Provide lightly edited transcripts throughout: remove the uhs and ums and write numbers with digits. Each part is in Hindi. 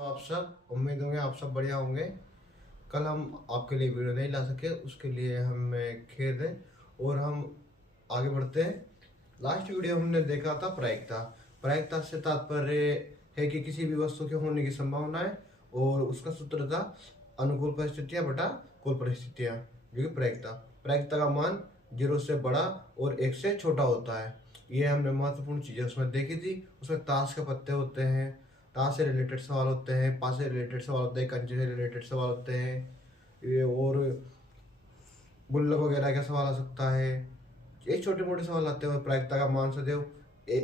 तो आप सब उम्मीद होंगे आप सब बढ़िया होंगे। कल हम आपके लिए वीडियो नहीं ला सके, उसके लिए हमें खेद है। और हम आगे बढ़ते हैं। लास्ट वीडियो हमने देखा था प्रायिकता। प्रायिकता से तात्पर्य है कि किसी भी वस्तु के होने की संभावना है, और उसका सूत्र था अनुकूल परिस्थितियां बटा कुल परिस्थितियां, जो कि प्रायिकता। प्रायिकता का मान 0 से बड़ा और 1 से छोटा होता है। ये हमने महत्वपूर्ण चीजें उसमें देखी थी। उसमें ताश के पत्ते होते हैं, ताश से रिलेटेड सवाल होते हैं, पास से रिलेटेड सवाल होते हैं, कंचे से रिलेटेड सवाल होते हैं, ये और गुल्लक वगैरह का सवाल आ सकता है। एक छोटे मोटे सवाल आते हैं। प्रायिकता का मान सदैव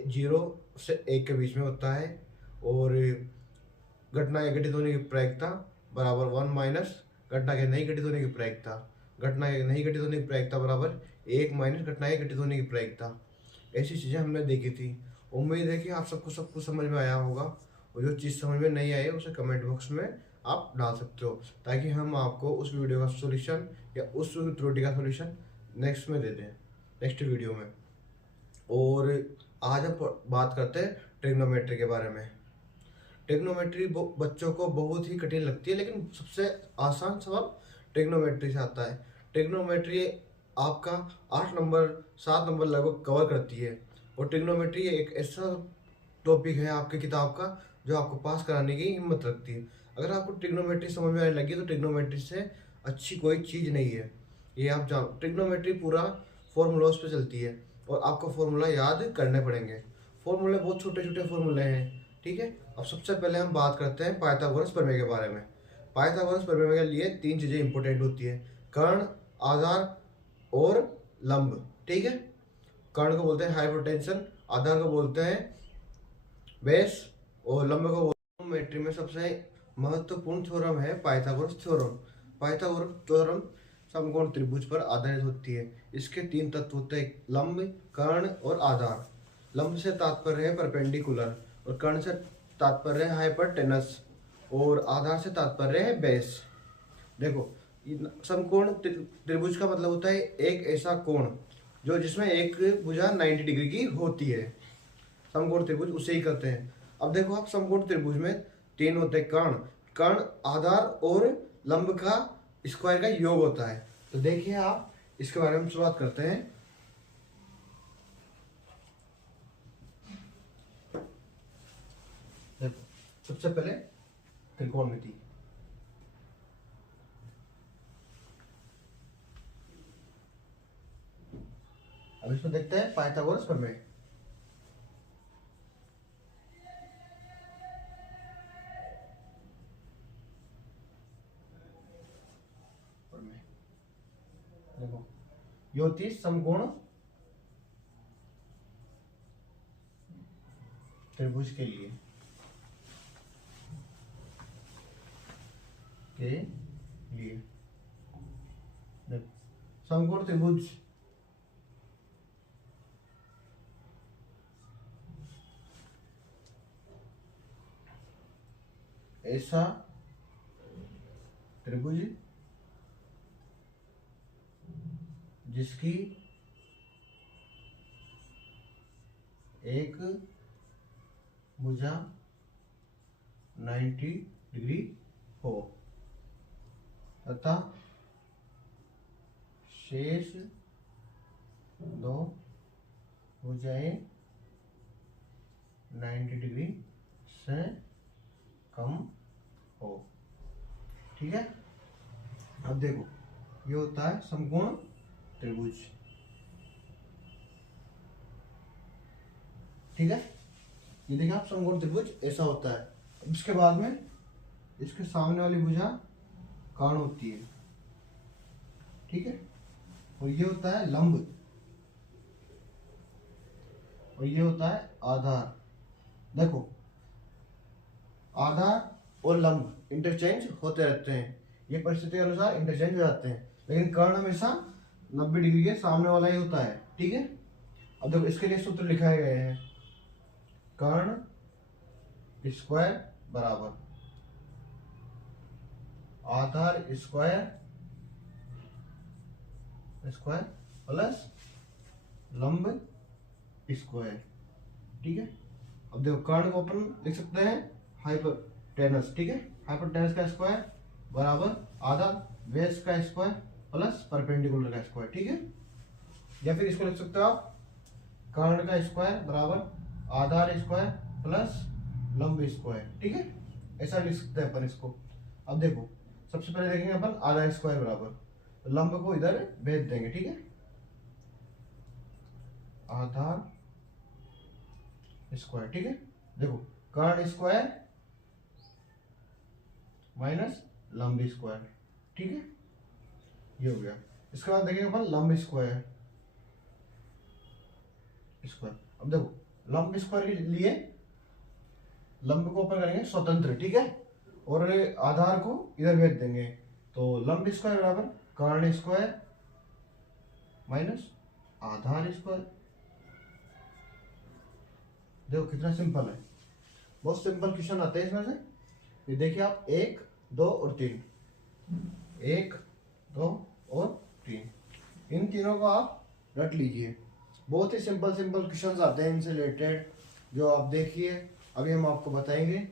0 से 1 के बीच में होता है। और घटना के घटित होने की प्रायिकता बराबर 1 माइनस घटना के नहीं घटित होने की प्रायिकता। घटना के नहीं घटित होने की प्रायिकता बराबर 1 माइनस घटना के घटित होने की प्रायिकता। ऐसी चीज़ें हमने देखी थी। उम्मीद है कि आप सबको सब कुछ समझ में आया होगा, और जो चीज़ समझ में नहीं आई उसे कमेंट बॉक्स में आप डाल सकते हो, ताकि हम आपको उस वीडियो का सॉल्यूशन या उस त्रुटि का सॉल्यूशन नेक्स्ट में दे दें, नेक्स्ट वीडियो में। और आज हम बात करते हैं ट्रिग्नोमेट्री के बारे में। ट्रिग्नोमेट्री बच्चों को बहुत ही कठिन लगती है, लेकिन सबसे आसान सवाल ट्रिग्नोमेट्री से आता है। ट्रिग्नोमेट्री आपका 8 नंबर 7 नंबर लगभग कवर करती है। और ट्रिग्नोमेट्री एक ऐसा टॉपिक है आपकी किताब का जो आपको पास कराने की हिम्मत रखती है। अगर आपको ट्रिग्नोमेट्री समझ में आने लगी तो ट्रिग्नोमेट्री से अच्छी कोई चीज़ नहीं है। ये आप जान, ट्रिग्नोमेट्री पूरा फॉर्मूलाज पे चलती है, और आपको फॉर्मूला याद करने पड़ेंगे। फॉर्मूले बहुत छोटे छोटे फॉर्मूले हैं, ठीक है। अब सबसे पहले हम बात करते हैं पाइथागोरस प्रमेय के बारे में। पाइथागोरस प्रमेय के लिए 3 चीज़ें इंपॉर्टेंट होती है: कर्ण, आधार और लंब, ठीक है। कर्ण को बोलते हैं हाइपोटेंशन, आधार को बोलते हैं बेस, और लंब को ट्रिग्नोमेट्री में सबसे महत्वपूर्ण थ्योरम है पाइथागोरस थ्योरम। पाइथागोरस थ्योरम समकोण त्रिभुज पर आधारित होती है। इसके 3 तत्व होते हैं: लंब, कर्ण और आधार। लंब से तात्पर्य है परपेंडिकुलर, और कर्ण से तात्पर्य है हाइपरटेनस, और आधार से तात्पर्य है बेस। देखो, समकोण त्रिभुज का मतलब होता है एक ऐसा कोण जो जिसमें एक भुजा 90 डिग्री की होती है। समकोण त्रिभुज उसे ही कहते हैं। अब देखो, आप समकोण त्रिभुज में 3 होते हैं: कर्ण, कर्ण, आधार और लंब का स्क्वायर का योग होता है। तो देखिए, आप इसके बारे में शुरुआत करते हैं। देखो, सबसे पहले त्रिकोणमिति। अब इसमें देखते हैं पाइथागोरस प्रमेय। देखो, ये होती है समकोण त्रिभुज के लिए देखो, समकोण त्रिभुज ऐसा त्रिभुज जिसकी एक भुजा 90 डिग्री हो तथा शेष 2 भुजाएं 90 डिग्री से कम हो, ठीक है। अब देखो, ये होता है समकोण त्रिभुज, ठीक है। ये देखिए आप, समकोण त्रिभुज ऐसा होता है। इसके बाद में इसके सामने वाली भुजा कर्ण होती है, ठीक है। और ये होता है लंब, और ये होता है आधार। देखो, आधार और लंब इंटरचेंज होते रहते हैं, ये परिस्थिति के अनुसार इंटरचेंज हो जाते हैं, लेकिन कर्ण हमेशा 90 डिग्री के सामने वाला ही होता है, ठीक है। अब देखो, इसके लिए सूत्र लिखाए गए हैं: कर्ण स्क्वायर बराबर आधार स्क्वायर स्क्वायर प्लस लंब स्क्वायर, ठीक है। अब देखो, कर्ण को अपन लिख सकते हैं टेनस, ठीक है। हाइपोटेनस का स्क्वायर बराबर आधा बेस का स्क्वायर प्लस परपेंडिकुलर का स्क्वायर, ठीक है। या फिर इसको लिख सकते हो आप कर्ण का स्क्वायर बराबर आधार स्क्वायर प्लस लंब स्क्वायर, ठीक है। ऐसा लिख सकते हैं अपन इसको। अब देखो सबसे पहले देखेंगे अपन आधा स्क्वायर बराबर लंब को इधर भेज देंगे, ठीक है। आधार स्क्वायर, ठीक है। देखो कर्ण स्क्वायर माइनस लंब स्क्वायर, ठीक है, ये हो गया। इसके बाद देखेंगे अपन लंब स्क्वायर स्क्वायर। अब देखो लंब स्क्वायर के लिए लंब को अपन करेंगे स्वतंत्र, ठीक है, और आधार को इधर भेज देंगे। तो लंब स्क्वायर बराबर कर्ण स्क्वायर माइनस आधार स्क्वायर। देखो कितना सिंपल है, बहुत सिंपल क्वेश्चन आते हैं इसमें से। ये देखिए आप 1 2 और 3, 1 2 और 3, इन तीनों को आप रट लीजिए। बहुत ही सिंपल सिंपल क्वेश्चंस आते हैं इनसे रिलेटेड, जो आप देखिए अभी हम आपको बताएंगे।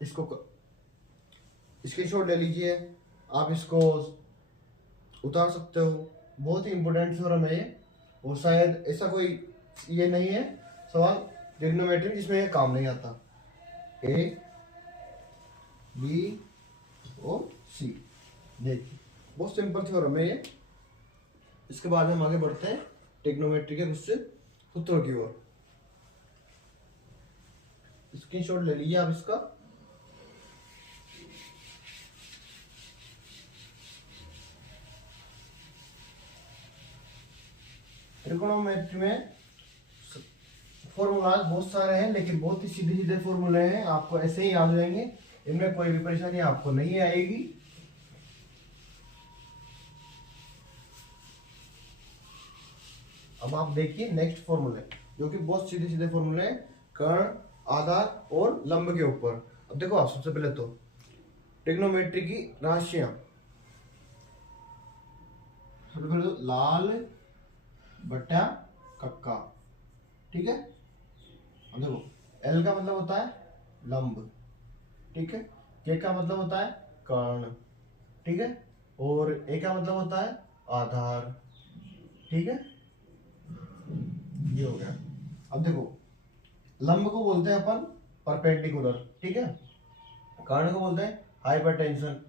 इसको स्क्रीनशॉट ले लीजिए, आप इसको उतार सकते हो। बहुत ही इंपॉर्टेंट थ्योरम है ये, और शायद ऐसा कोई ये नहीं है सवाल ट्रिग्नोमेट्री जिसमें ये काम नहीं आता। ए बी और सी, देखिए बहुत सिंपल थ्योरम है ये। इसके बाद हम आगे बढ़ते हैं ट्रिग्नोमेट्री के कुछ सूत्रों की ओर। स्क्रीनशॉट ले लीजिए आप इसका। ट्रिगोनोमेट्री में फॉर्मूलाज बहुत सारे हैं, लेकिन बहुत ही सीधे सीधे फॉर्मूले हैं, आपको ऐसे ही याद हो जाएंगे, इनमें कोई भी परेशानी आपको नहीं आएगी। अब आप देखिए नेक्स्ट फॉर्मूले, जो कि बहुत सीधे सीधे फॉर्मूले हैं कर्ण, आधार और लंब के ऊपर। अब देखो आप सबसे पहले तो ट्रिग्नोमेट्री की राशियां, सबसे पहले तो लाल बट्टा कक्का, ठीक है। अब देखो एल का मतलब होता है लंब, ठीक है, के का मतलब होता है कर्ण, ठीक है, और ए का मतलब होता है आधार, ठीक है, ये हो गया। अब देखो लंब को बोलते हैं अपन परपेंडिकुलर, ठीक है, कर्ण को बोलते हैं हाइपरटेंशन,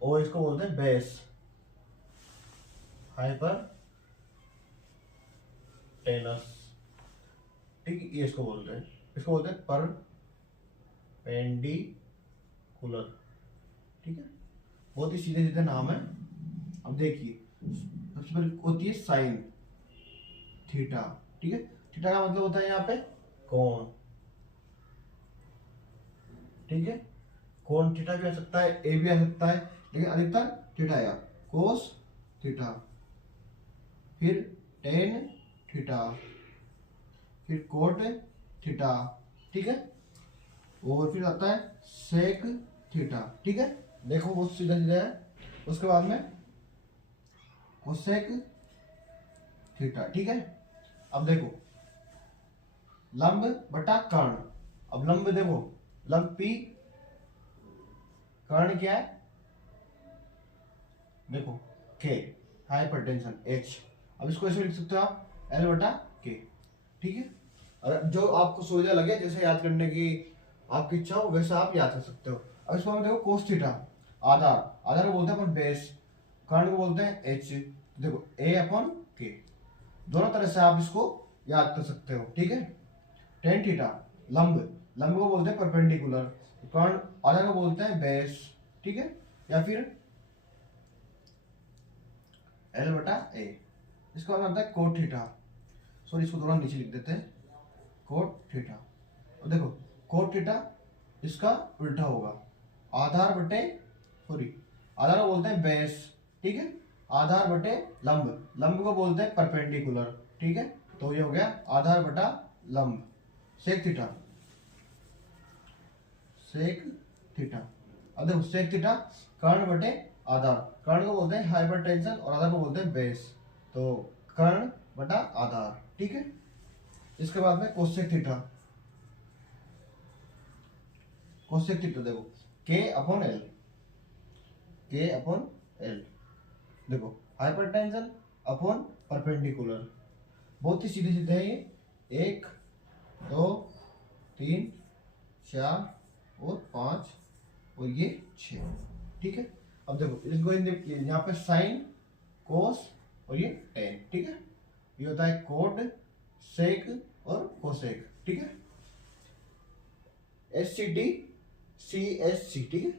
और इसको बोलते हैं बेस, हाइपर टेनस, ठीक है, ये इसको बोलते हैं, इसको बोलते हैं परपेंडिकुलर, ठीक है। बहुत ही सीधे सीधे नाम है। अब देखिए सबसे पहले होती है साइन थीटा, ठीक है, थीटा का मतलब होता है यहाँ पे कोण, ठीक है, कोण थीटा भी आ सकता है, ए भी आ सकता है, लेकिन अधिकतर थीटा आया, कोस थीटा, फिर टेन थीटा, फिर कोट थीटा, ठीक है, और फिर आता है सेक थीटा, ठीक है। देखो बहुत सीधा सीधा है। उसके बाद में कोसेक थीटा, ठीक है। अब देखो लंब बटा कर्ण। अब लंब देखो, लंब पी, कर्ण क्या है, देखो के, हाइपरटेंशन एच। अब इसको ऐसे लिख सकते हो आप एल बटा के, ठीक है। अगर जो आपको सुविधा लगे, जैसे याद करने की आपकी इच्छा हो, वैसे आप याद कर सकते हो। अब इसको हम देखो कोस थीटा, आधार, आधार को बोलते हैं अपन बेस, कर्ण को बोलते हैं एच, देखो ए अपन के, दोनों तरह से आप इसको याद कर सकते हो, ठीक है। टेन थीटा लंब, लंब को बोलते हैं परपेंडिकुलर, कर्ण आधार को बोलते हैं बेस, ठीक है, या फिर एल बटा ए। इसका मतलब आता है कोट थीटा, सॉरी इसको थोड़ा नीचे लिख देते हैं, कोट थीटा। अब देखो कोट थीटा इसका उल्टा होगा, आधार बटे, सॉरी आधार को बोलते हैं बेस, ठीक है, आधार बटे लंब, लंब को बोलते हैं परपेंडिकुलर, ठीक है। तो ये हो गया आधार बटा लंब, सेक थीटा, सेक थीटा। अब देखो सेक थीटा कर्ण बटे आधार, कर्ण को बोलते हैं हाइपरटेंशन और आधार को बोलते हैं बेस, तो कर्ण बटा आधार, ठीक है। इसके बाद में कोसेक थीटा, कोसेक थीटा देखो के अपॉन एल, के अपॉन एल। देखो हाइपरटेंशन अपॉन परपेंडिकुलर, बहुत ही सीधे सीधे है ये, 1 2 3 4 और 5 और ये 6, ठीक है। अब देखो इसको यहाँ पे साइन कोस और ये टेन, ठीक है। ये होता है कोड सेक और कोसेक, ठीक है। S C T C S C, ठीक है।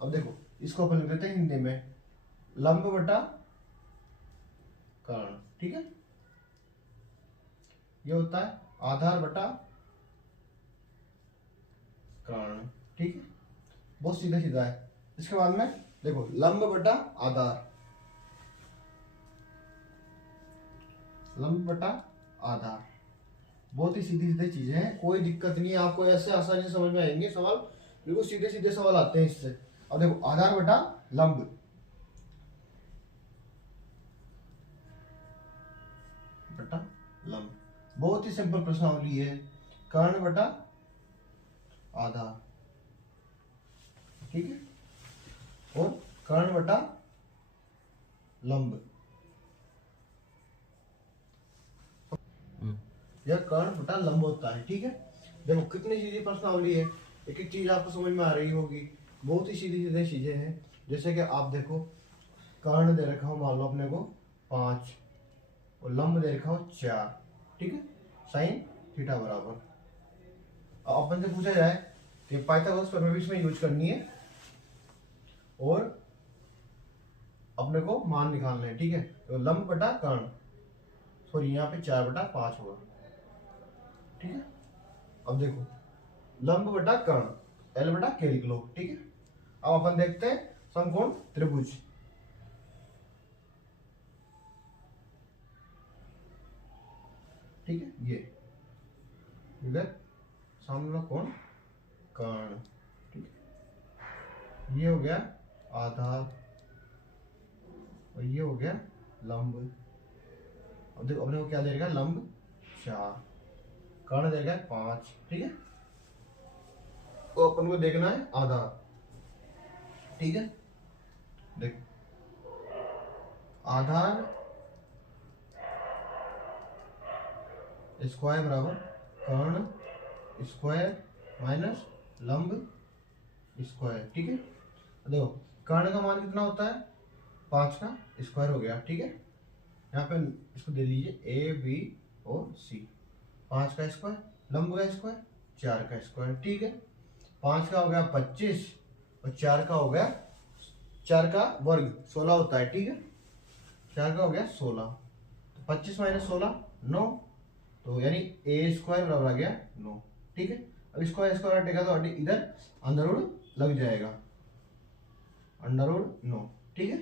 अब देखो इसको अपन लिख देते हैं हिंदी में लंब बटा कर्ण, ठीक है। ये होता है आधार बटा कर्ण, ठीक है। बहुत सीधा सीधा है। इसके बाद में देखो लंब बटा आधार, लंब बटा आधार, बहुत ही सीधी सीधी चीजें हैं, कोई दिक्कत नहीं है आपको, ऐसे आसानी से समझ में आएंगे सवाल, बिल्कुल सीधे सीधे सवाल आते हैं इससे। अब देखो आधार बटा लंब, बटा लंब, बहुत ही सिंपल प्रश्नावली है। कर्ण बटा आधार, ठीक है, और कर्ण बटा लंब, यह कर्ण बटा लंब होता है, ठीक है। देखो कितनी सीधी प्रश्नावली है, एक एक चीज आपको समझ में आ रही होगी, बहुत ही सीधी सीधी चीजें हैं। जैसे कि आप देखो कर्ण दे रखा हो मान लो अपने को 5 और लंब दे रखा हो 4, ठीक है, साइन थीटा बराबर। अब अपन से पूछा जाए कि पाइथागोरस प्रमेय इसमें यूज करनी है और अपने को मान निकालना है, ठीक है। तो लंब बटा कर्ण, सॉरी यहाँ पे 4 बटा 5 होगा, ठीक है। अब देखो लंब बटा कर्ण, एल बटा के लिख लो, ठीक है। अब अपन देखते हैं समकोण त्रिभुज, ठीक है। ये इधर सामने वाला कोण कर्ण, ठीक है। ये हो गया आधार और ये हो गया लंब। अब देखो अपने को क्या देगा, लंब 4, कर्ण देगा 5, ठीक है। तो अपन को देखना है आधार, ठीक है। देख आधार स्क्वायर बराबर कर्ण स्क्वायर माइनस लंब स्क्वायर, ठीक है। देखो कर्ण का मान कितना होता है, 5 का स्क्वायर हो गया, ठीक है। यहाँ पे इसको दे लीजिए ए बी और सी, 5 का स्क्वायर, लंब का स्क्वायर 4 का स्क्वायर, ठीक है। 5 का हो गया 25 और 4 का हो गया, 4 का वर्ग 16 होता है, ठीक है। 4 का हो गया 16, तो 25 माइनस 16 9, तो यानी ए स्क्वायर बराबर आ गया 9, ठीक है। अब इसको स्क्वायर हटेगा तो इधर अंडर रूट लग जाएगा, अंडर रूट 9, ठीक है।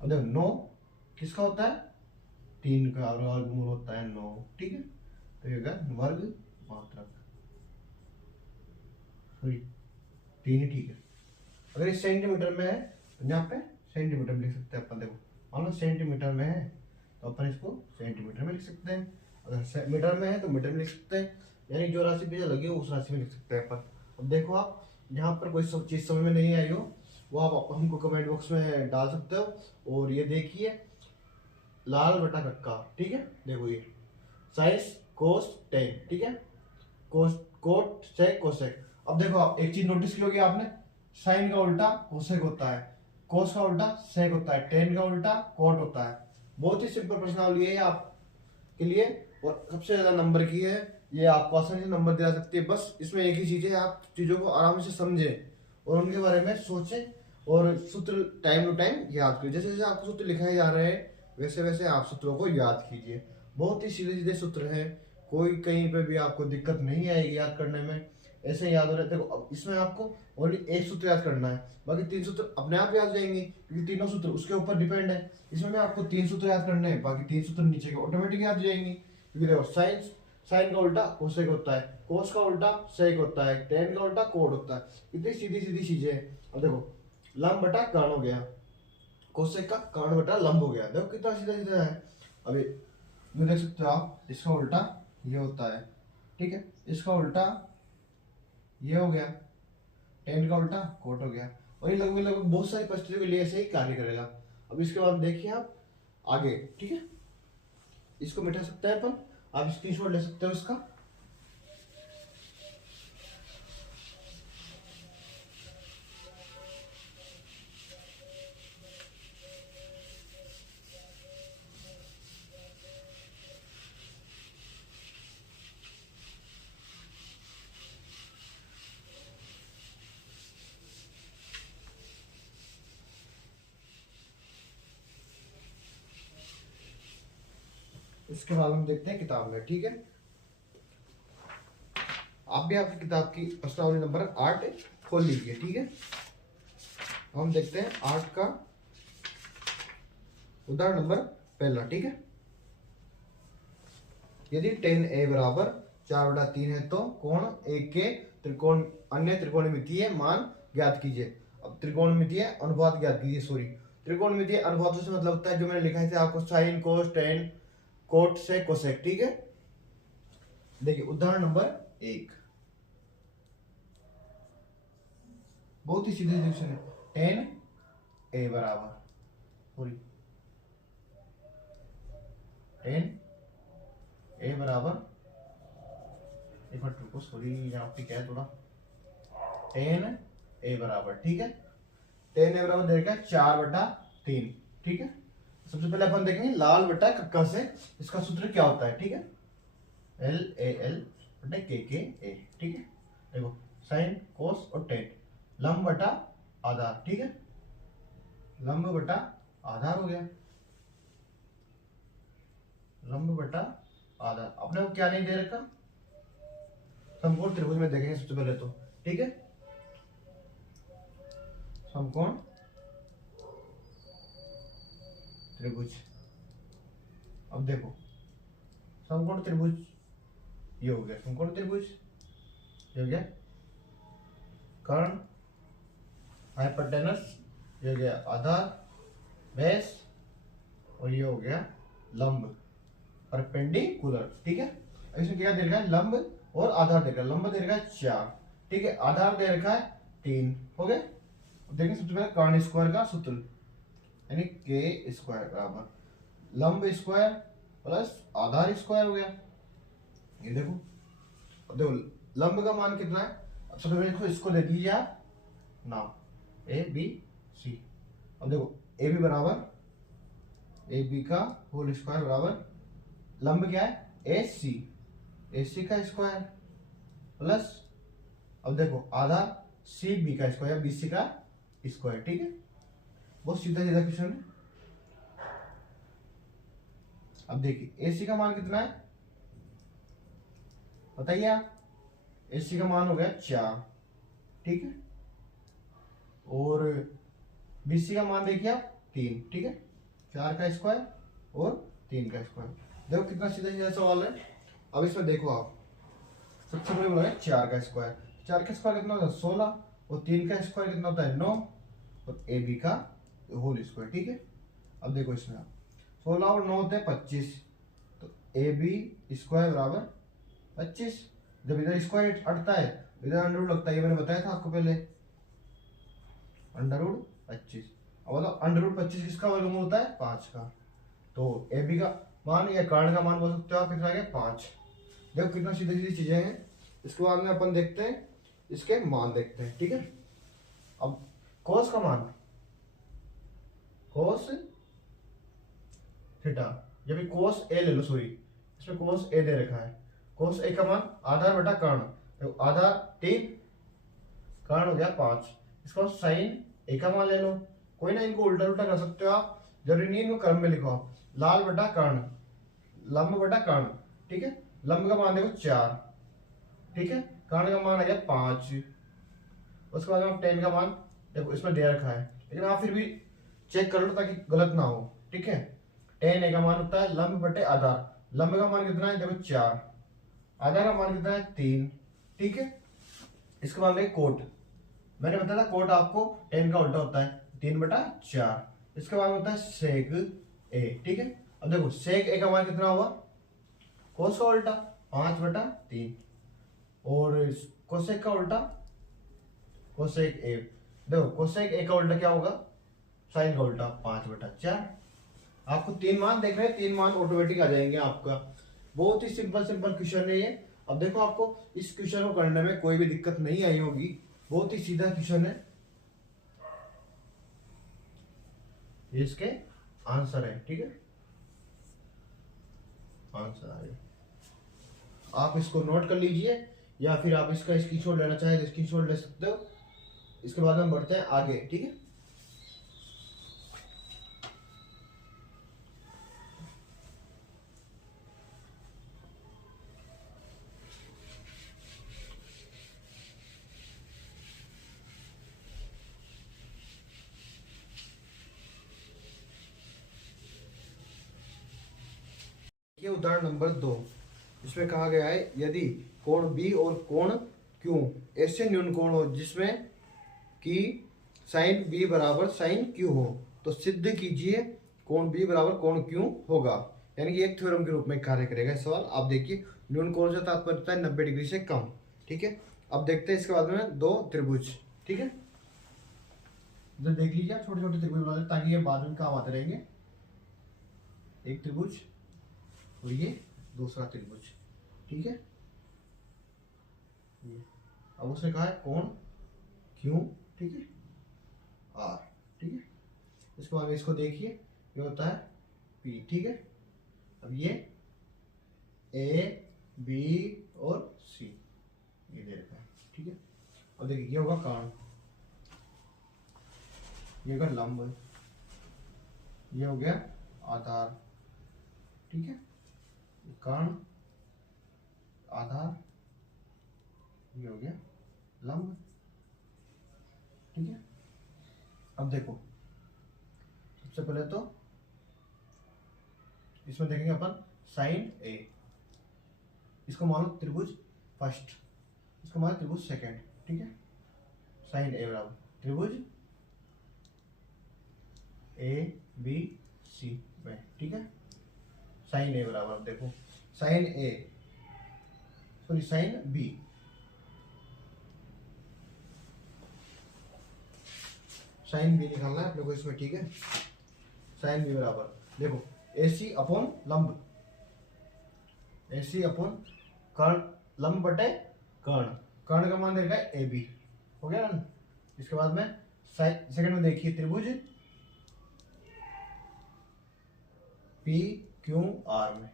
अब देखो 9 किसका होता है, 3 का वर्गमूल होता है 9, ठीक है। तो ये वर्ग मात्रक, सॉरी 3 ही, ठीक है। अगर इस सेंटीमीटर में है तो यहाँ पे सेंटीमीटर में लिख सकते हैं अपन। देखो मान लो सेंटीमीटर में है तो अपन इसको सेंटीमीटर में लिख सकते हैं, अगर मीटर में है तो मीटर में लिख सकते हैं, यानी जो राशि पे लगी हो उस राशि में लिख सकते हैं अपन। अब देखो आप यहाँ पर कोई सब चीज़ समझ में नहीं आई हो वो आप हमको कमेंट बॉक्स में डाल सकते हो। और ये देखिए लाल बटा कक्का, ठीक है। देखो ये साइंस कोस टेन, ठीक है, कोस कोट सेक कोसेक। अब देखो आप एक चीज नोटिस की होगी आपने, साइन का उल्टा कोसेक होता है, कोस का उल्टा सेक होता है, टेन का उल्टा कोट होता है। बहुत ही सिंपल प्रश्नावली है आपके लिए और सबसे ज्यादा नंबर की है, ये आपको आसानी से नंबर दिला सकती है। बस इसमें एक ही चीज है, आप चीजों को आराम से समझें और उनके बारे में सोचें और सूत्र टाइम टू टाइम याद करिए। जैसे जैसे आपको सूत्र लिखाए जा रहे हैं वैसे वैसे आप सूत्रों को याद कीजिए। बहुत ही सीधे सीधे सूत्र हैं, कोई कहीं पे भी आपको दिक्कत नहीं आएगी याद करने में, ऐसे याद हो रहे। देखो अब इसमें आपको ओनली एक सूत्र याद करना है, बाकी 3 सूत्र अपने आप याद जाएंगे क्योंकि तीनों सूत्र उसके ऊपर डिपेंड है। इसमें भी आपको 3 सूत्र याद करने हैं, बाकी 3 सूत्र नीचे के ऑटोमेटिक याद जाएंगे। क्योंकि देखो साइंस साइन का उल्टा कोसेक होता है, कोस का उल्टा सेक होता है, टेन का उल्टा कोड होता है। इतनी सीधी सीधी चीजें हैं। अब देखो लंब बटा कर्ण हो गया, कोसेक का कर्ण बटा लंब हो गया, देखो कितना सीधा सीधा है। अभी ये देख सकते हो आप, इसका उल्टा ये होता है, ठीक है, इसका उल्टा ये हो गया, टेन का उल्टा कोट हो गया। और ये लगभग लगभग बहुत सारी परिस्थितियों के लिए ऐसे ही कार्य करेगा। अब इसके बाद देखिए आप आगे, ठीक है, इसको मिटा सकते हैं अपन, आप स्क्रीनशॉट ले सकते हो इसका। इसके बाद हम देखते हैं किताब में, ठीक है। आप भी आपकी किताब की प्रश्नावली नंबर 8 खोल लीजिए, ठीक है। हम देखते हैं 8 का उदाहरण नंबर पहला, ठीक है। यदि tan a बराबर 4/3 है तो कोण A के त्रिकोण अन्य त्रिकोणमितीय मान ज्ञात कीजिए। अब त्रिकोणमितीय अनुपात ज्ञात कीजिए, सॉरी, त्रिकोणमितीय अनुपातों से मतलब होता है जो मैंने लिखा है आपको, साइन कोस टेन कोट से कोसेक, ठीक है। देखिए उदाहरण नंबर 1 बहुत ही सीधे क्वेश्चन है। tan a बराबर, सॉरी, tan a बराबर, एक मिनट रुको, सॉरी यहाँ पे क्या है थोड़ा, tan a बराबर, ठीक है, tan a बराबर देखा 4/3, ठीक है। सबसे पहले अपन देखेंगे लाल बटा कक्का से इसका सूत्र क्या होता है, ठीक है, LAL बटा KKA, ठीक है। देखो साइन कोस और टेन, लंब बटा आधार, ठीक है, लंब बटा आधार हो गया, लंब बटा आधार। अपने को क्या नहीं दे रखा, समकोण त्रिभुज में देखेंगे सबसे पहले तो, ठीक है, समकोण त्रिभुज। अब देखो समकोण त्रिभुज ये हो गया, समकोण त्रिभुज ये हो गया कर्ण, हाइपोटेनस ये हो गया आधार, बेस, और ये हो गया लंब, परपेंडिकुलर, ठीक है। इसमें क्या दे रखा है, लंब और आधार दे रखा है, लंब दे रखा है 4, ठीक है, आधार दे रखा है 3, हो गए। देखिए सबसे पहले कर्ण स्क्वायर का सूत्र, यानी के स्क्वायर बराबर लंब स्क्वायर प्लस आधार स्क्वायर हो गया। ये देखो, अब देखो लंब का मान कितना है, अब सबसे पहले देखो इसको दे दीजिए आप नाम ABC। अब देखो ए बी बराबर AB का होल स्क्वायर बराबर लंब क्या है AC का स्क्वायर प्लस, अब देखो आधार CB का स्क्वायर, BC का स्क्वायर, ठीक है। बहुत सीधा सीधा क्वेश्चन है। अब देखिए AC का मान कितना है बताइए आप, AC का मान हो गया 4, ठीक है, और BC का मान देखिए आप 3, ठीक है, 4 का स्क्वायर और 3 का स्क्वायर। देखो कितना सीधा सीधा सवाल है। अब इसमें देखो आप, सबसे पहले बोला है 4 का स्क्वायर, 4 का स्क्वायर कितना होता है 16, और 3 का स्क्वायर कितना होता है 9, और AB का होल स्क्वायर, ठीक है। अब देखो इसमें आप 16 और 9 होते हैं 25, तो AB स्क्वायर बराबर 25। जब इधर स्क्वायर अटता है इधर अंडर रूट लगता है, ये मैंने बताया था आपको पहले, अंडर रूट 25। अब मतलब अंडर रूट 25 किसका वर्गमूल होता है 5 का, तो AB का मान या कर्ण का मान बोल सकते हो आप, कितना है 5। देखो कितना सीधी सीधी चीजें हैं। इसके बाद में अपन देखते हैं इसके मान देखते हैं, ठीक है। अब कोस का मान, कोस थीटा, या फिर कोस ए ले लो, सॉरी इसमें कोस ए दे रखा है, कोस ए का मान आधार बटा कर्ण, तो आधार 3, कर्ण हो गया 5, इसका साइन ए का मान ले लो, कोई ना इनको उल्टा उल्टा कर सकते हो आप, जरूरी नहीं इनको क्रम में लिखो आप, लाल बटा कर्ण, लंब बटा कर्ण, ठीक है, लंब का मान देखो 4, ठीक है, कर्ण का मान आ गया 5, उसके बाद हम टेन का मान देखो इसमें दे रखा है, लेकिन आप फिर भी चेक कर लो ताकि गलत ना हो, ठीक है। टेन ए का मान होता है लंब बटे आधार, लंब का मान कितना है देखो 4, आधार का मान कितना है 3, ठीक है। इसके बाद में कोट, मैंने बताया था कोट आपको टेन का उल्टा होता है 3/4, इसके बाद होता है सेक ए, ठीक है। अब देखो सेक ए का मान कितना हुआ, कोस का उल्टा 5/3, और कोसेक का उल्टा कोसेक ए, देखो कोसेक ए का उल्टा क्या होगा, साइन का उल्टा, 5/4। आपको 3 मान देख रहे हैं, 3 मान ऑटोमेटिक आ जाएंगे आपका। बहुत ही सिंपल सिंपल क्वेश्चन है ये। अब देखो आपको इस क्वेश्चन को करने में कोई भी दिक्कत नहीं आई होगी, बहुत ही सीधा क्वेश्चन है, ये इसके आंसर है, ठीक है, आंसर आए। आप इसको नोट कर लीजिए, या फिर आप इसका स्क्रीनशॉट लेना चाहे तो स्क्रीनशॉट ले सकते हो। इसके बाद हम बढ़ते हैं आगे, ठीक है। ये उदाहरण नंबर 2, इसमें कहा गया है यदि कोण बी और कोण क्यू ऐसे न्यून कोण हो जिसमें कि साइन बी बराबर साइन क्यू हो, तो सिद्ध कीजिए कोण बी बराबर कोण क्यू होगा। यानी कि एक थ्योरम के रूप में कार्य करेगा सवाल। आप देखिए न्यून कोण से तात्पर्य होता है 90 डिग्री से कम, ठीक है। अब देखते हैं इसके बाद में 2 त्रिभुज, ठीक है। इधर देख लीजिए, छोटे छोटे त्रिभुज बना लें ताकि ये बाद में काम आते रहेंगे। एक त्रिभुज और ये दूसरा त्रिभुज, ठीक है। अब उसने कहा है कोण क्यू, ठीक है, आर, ठीक है। इसके बाद में इसको देखिए, ये होता है पी, ठीक है। अब ये ए बी और सी ये दे रखा है, ठीक है। अब देखिए ये होगा कर्ण, ये होगा लंब, ये हो गया आधार, ठीक है। कर्ण, आधार, ये हो गया लंब, ठीक है। अब देखो सबसे पहले तो इसमें देखेंगे अपन साइन ए, इसको मानो त्रिभुज फर्स्ट, इसको मानो त्रिभुज सेकंड, ठीक है। साइन ए बराबर त्रिभुज ए बी सी में, ठीक है। साइन ए बराबर देखो sine A sorry sine B, sine B निकालना है अपने को इसमें, ठीक है। साइन बी बराबर देखो ए सी अपॉन लंब, ए सी अपॉन कर्ण, लंब बटे कर्ण, कर्ण का मान देगा ए बी, हो गया ना। इसके बाद में सेकंड में देखिए त्रिभुज पी क्यू आर में,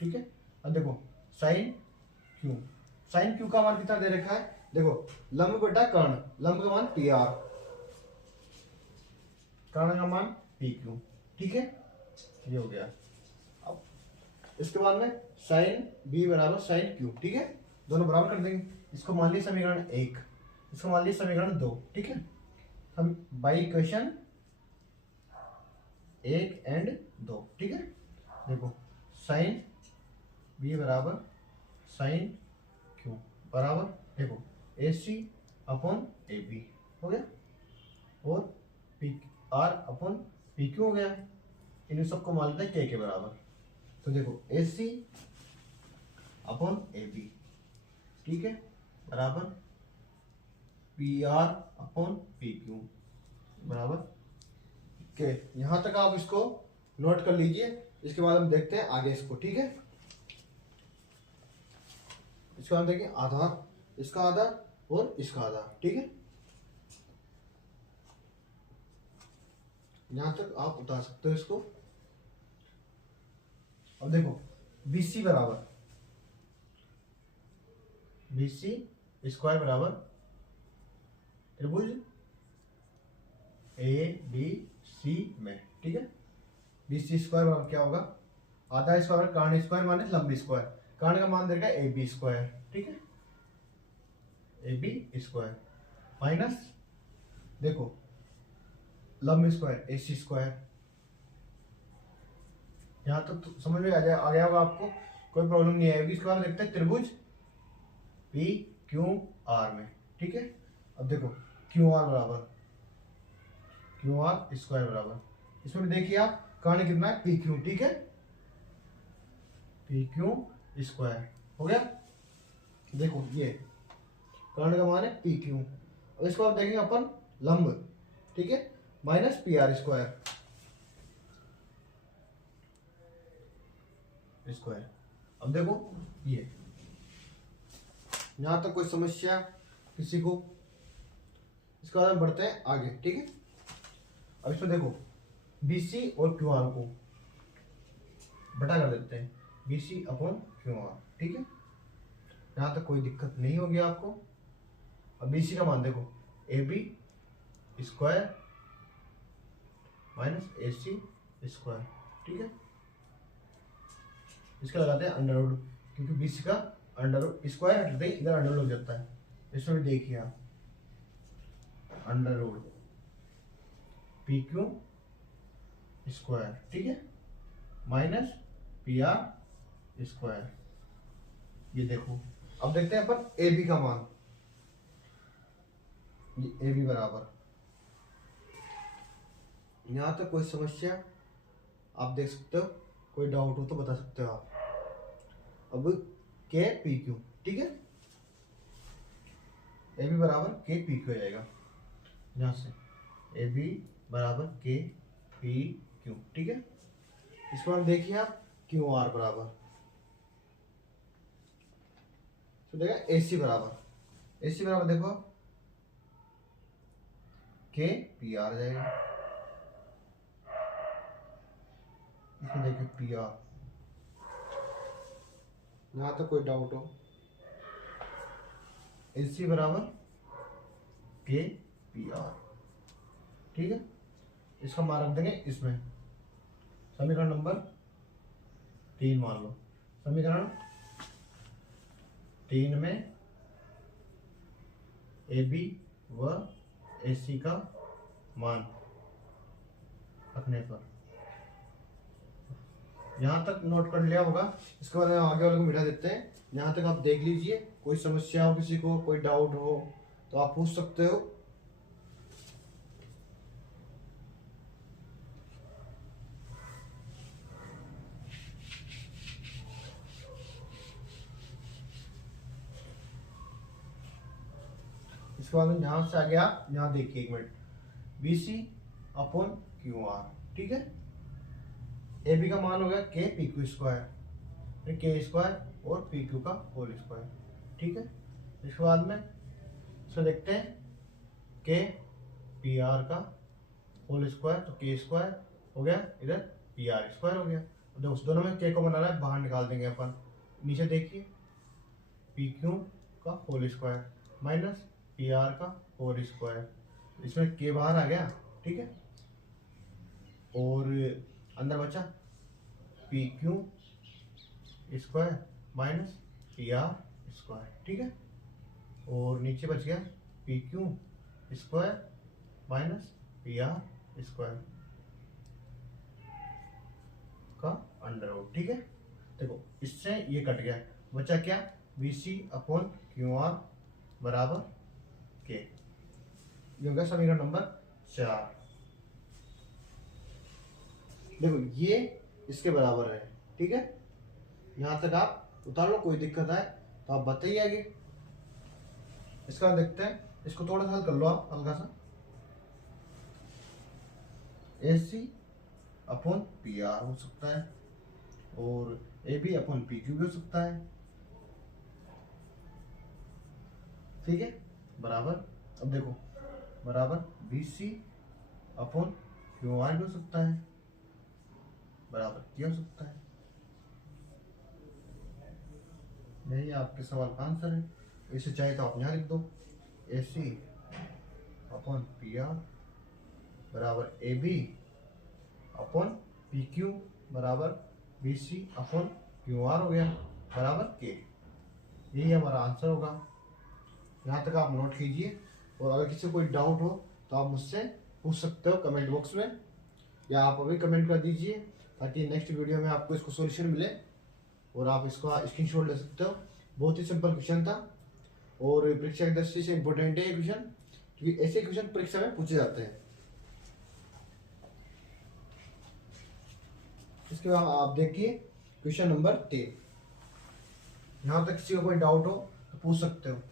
ठीक है। अब देखो साइन क्यू, साइन क्यू का मान कितना दे रखा है, देखो लंब बटा कर्ण, लंब का मान पी आर, कर्ण का मान पी क्यू, ठीक है। ये हो गया। अब इसके बाद में साइन बी बराबर साइन क्यू, ठीक है। दोनों बराबर कर देंगे। इसको मान लिया समीकरण 1, इसको मान लिया समीकरण 2, ठीक है। हम बाई इक्वेशन 1 एंड 2, ठीक है। देखो साइन बी बराबर साइन क्यू बराबर देखो ए सी अपॉन ए बी हो गया, और P R upon P Q हो गया। इन सबको मान लेते हैं के बराबर, तो देखो ए सी अपॉन ए बी, ठीक है, बराबर P R upon P Q बराबर के। यहां तक आप इसको नोट कर लीजिए। इसके बाद हम देखते हैं आगे इसको, ठीक है। इसके बाद देखिए आधार, इसका आधार और इसका आधार, ठीक है। यहां तक आप उतार सकते हो इसको। अब देखो BC बराबर BC स्क्वायर बराबर त्रिभुज ABC में, ठीक है। BC स्क्वायर बराबर क्या होगा, आधा स्क्वायर कर्ण स्क्वायर माने लंबी स्क्वायर, कर्ण का मान देगा AB स्क्वायर, ठीक है, AB स्क्वायर माइनस देखो लंब स्क्वायर AC स्क्वायर। यहां तक तो समझ में आ गया होगा आपको, कोई प्रॉब्लम नहीं आएगी। इसके बाद देखते हैं त्रिभुज PQR में, ठीक है। अब देखो QR बराबर QR स्क्वायर बराबर, इसमें भी देखिए आप कर्ण कितना है PQ, ठीक है, PQ स्क्वायर हो गया। देखो ये कर्ण का मान है PQ अब इसको आप देखेंगे अपन लंब, ठीक है, minus P R square square. अब देखो ये यहां तक कोई समस्या किसी को? इसके बाद हम बढ़ते हैं आगे, ठीक है। अब इसमें देखो BC और QR को बटा कर देते हैं, BC अपॉन QR, ठीक है। यहां तक कोई दिक्कत नहीं होगी आपको। अब BC का मान देखो AB square minus AC square, ठीक है। इसका लगाते हैं अंडर रूट, क्योंकि BC का अंडर रूट स्क्वायर हटते ही इधर अंडर लग जाता है। इसमें भी देखिए आप अंडर रूट PQ स्क्वायर, ठीक है, माइनस PR स्क्वायर। ये देखो अब देखते हैं अपन AB का मान। ये AB बराबर, यहां तक कोई समस्या आप देख सकते हो? कोई डाउट हो तो बता सकते हो आप। अब KPQ, ठीक है, AB बराबर KPQ आ जाएगा। यहां से AB बराबर KPQ, ठीक है। इसको हम देखिए आप QR बराबर, तो देखा AC बराबर देखो KPR आ जाएगा। इसमें देखिए PR, यहां तक कोई डाउट हो? AC बराबर KPR, ठीक है। इसका मान रख देंगे इसमें, समीकरण नंबर 3 मान लो। समीकरण 3 में AB व AC का मान रखने पर, यहां तक नोट कर लिया होगा। इसके बाद आगे वाले को मिटा देते हैं। यहां तक आप देख लीजिए, कोई समस्या हो किसी को, कोई डाउट हो तो आप पूछ सकते हो। इसके बाद यहां से आगे आप यहां देखिए, एक मिनट, BC अपॉन QR, ठीक है। AB का मान हो गया KPQ स्क्वायर, K स्क्वायर और PQ का होल स्क्वायर, ठीक है। इसके बाद में इसको देखते हैं KPR का होल स्क्वायर, तो K स्क्वायर हो गया, इधर PR स्क्वायर हो गया। तो उस दोनों में K को बनाना है, बाहर निकाल देंगे अपन। नीचे देखिए PQ का होल स्क्वायर माइनस PR का होल स्क्वायर, इसमें K बाहर आ गया, ठीक है। और अंदर बचा PQ square minus PR square, ठीक है। और नीचे बच गया PQ square minus PR square का अंडर रूट, ठीक है। देखो इससे ये कट गया, बचा क्या? BC अपॉन QR बराबर K। ये हो गया समीकरण नंबर 4। देखो ये इसके बराबर है, ठीक है। यहां तक आप उतार लो, कोई दिक्कत आए तो आप बताइए आगे। इसका देखते हैं, इसको थोड़ा सा हल कर लो आप, हल्का सा। AC अपॉन PR हो सकता है और AB अपॉन PQ भी हो सकता है, ठीक है, बराबर। अब देखो बराबर BC अपॉन QR भी हो सकता है, बराबर क्या हो सकता है। यही आपके सवाल का आंसर है। इसे चाहे तो आप यहाँ लिख दो, AC अपॉन PR बराबर AB अपॉन PQ बराबर BC अपॉन QR हो गया, बराबर K। यही हमारा आंसर होगा। यहाँ तक आप नोट कीजिए, और अगर किसी को कोई डाउट हो तो आप मुझसे पूछ सकते हो कमेंट बॉक्स में, या आप अभी कमेंट कर दीजिए, ताकि नेक्स्ट वीडियो में आपको इसको सॉल्यूशन मिले और आप इसका स्क्रीनशॉट ले सकते हो। बहुत ही सिंपल क्वेश्चन था, और परीक्षा की दृष्टि से इम्पोर्टेंट है ये क्वेश्चन, क्योंकि ऐसे क्वेश्चन परीक्षा में पूछे जाते हैं। इसके बाद आप देखिए क्वेश्चन नंबर 3। यहाँ तक किसी को कोई डाउट हो तो पूछ सकते हो।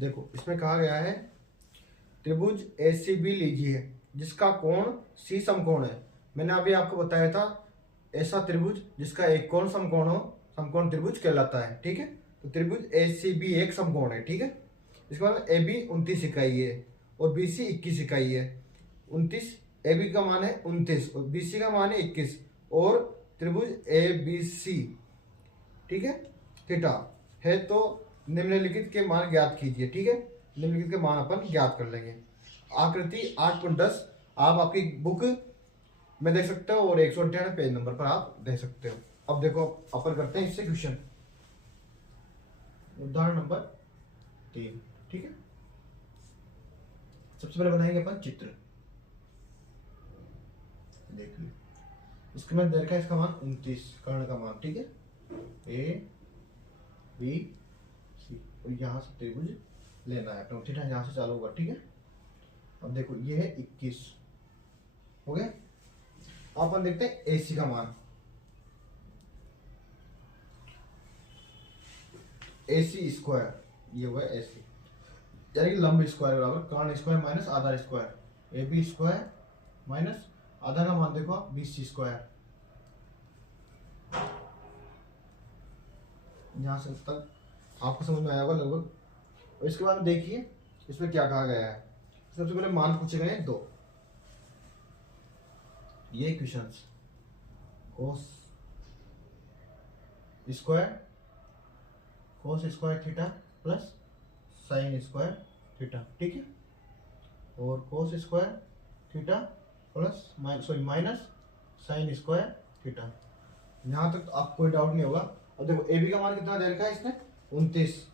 देखो इसमें कहा गया है त्रिभुज एसीबी लीजिए जिसका कोण सी समकोण है। मैंने अभी आपको बताया था ऐसा त्रिभुज जिसका एक कोण समकोण हो समकोण त्रिभुज कहलाता है। ठीक है, तो त्रिभुज एसीबी एक समकोण है। ठीक है, इसके बाद ए बी 29 इकाई है और बी सी 21 इकाई है। 29 ए बी का मान है 29 और बी सी का मान है 21 और त्रिभुज ए बी सी, ठीक है, थीटा है। तो निम्नलिखित के मान ज्ञात कीजिए। ठीक है, निम्नलिखित के मान अपन ज्ञात कर लेंगे। आकृति 8.10 आप आपकी बुक में देख सकते हो और 198 पेज नंबर पर आप देख सकते हो। अब देखो अपन करते हैं इससे क्वेश्चन। उदाहरण नंबर 3। ठीक है, सबसे पहले बनाएंगे अपन चित्र। देख लो इसके में देखा इसका मान 29 कर्ण का मान। ठीक है, ए बी सी और यहाँ से त्रिभुज लेना है तो थीटा यहाँ से चालू होगा। ठीक है, अब देखो ये है 21 हो गया। अब अपन देखते हैं एसी का मान। एसी स्क्वायर ये होगा एसी, यानी कि लंब स्क्वायर बराबर कर्ण स्क्वायर माइनस आधार square. A B square minus आधा का मान देखो आप 20 स्क्वायर। यहां से तक आपको समझ में आया होगा लगभग। और इसके बाद देखिए इसमें क्या कहा गया है। सबसे पहले मान पूछे गए हैं 2। ये questions cos square theta plus sine square theta. ठीक है, और cos square theta plus minus sine square theta. यहां तक आपको कोई डाउट नहीं होगा। अब देखो ए बी का मान कितना दे रखा है इसने 29।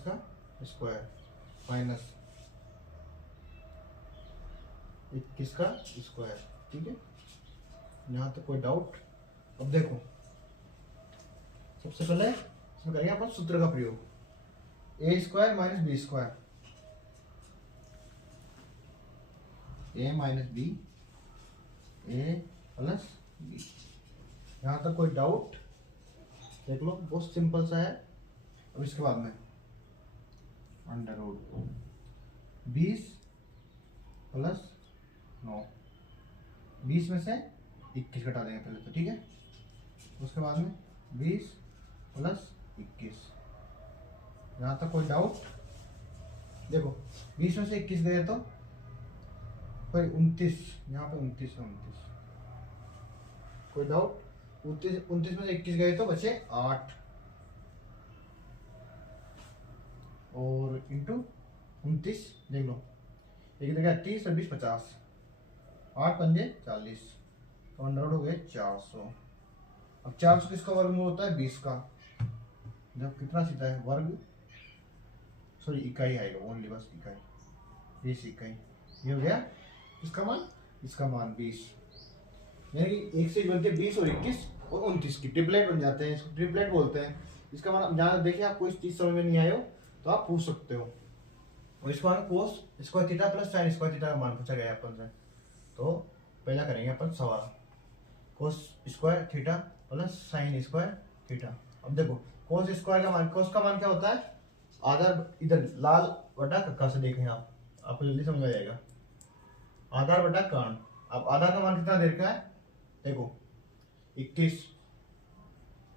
का स्क्वायर माइनस 21 का स्क्वायर। ठीक है, यहाँ तक कोई डाउट। अब देखो सबसे पहले इसमें करेंगे अपन सूत्र का प्रयोग। ए स्क्वायर माइनस बी स्क्वायर, ए माइनस बी ए प्लस बी। यहाँ तक कोई डाउट देख लो, बहुत सिंपल सा है। अब इसके बाद में अंडर रूट 20 प्लस 9, 20 में से 21 घटा देंगे पहले तो। ठीक है, उसके बाद में 20 प्लस 21। यहाँ तक कोई डाउट? देखो 20 में से 21 गए तो कोई 29, यहाँ पे 29 है 29। कोई डाउट? 29 में से 21 गए तो बचे 8 और इंटू 29 देख लो, एक जगह 30 और 20 50, 8 पंजे 40 तो अंडर हो गए 400। अब 400 किसका वर्गमूल होता है? 20 का। जब कितना सीधा है वर्ग, सॉरी इकाई आएगा ओनली, बस इकाई, 20 इकाई। ये हो गया इसका मान, इसका मान 20, यानी कि एक से बनते 20 और 21 और 29 की ट्रिपलेट बन जाते हैं, इसको ट्रिपलेट बोलते हैं। इसका मान जहाँ देखिए आप कोई चीज समझ में नहीं आए हो तो आप पूछ सकते हो। और इसका मान cos square theta plus sine square theta का मान पूछा गया अपन से। तो पहला करेंगे अपन सवाल, cos square theta plus sine square theta. अब देखो कोस स्क्वायर का मान, कोस का मान क्या होता है? आधार, इधर लाल बटा कक्का से देखें आपको जल्दी समझ आ जाएगा। आधार बटा कर्ण। अब आधार का मान कितना दे रखा है? देखो 21,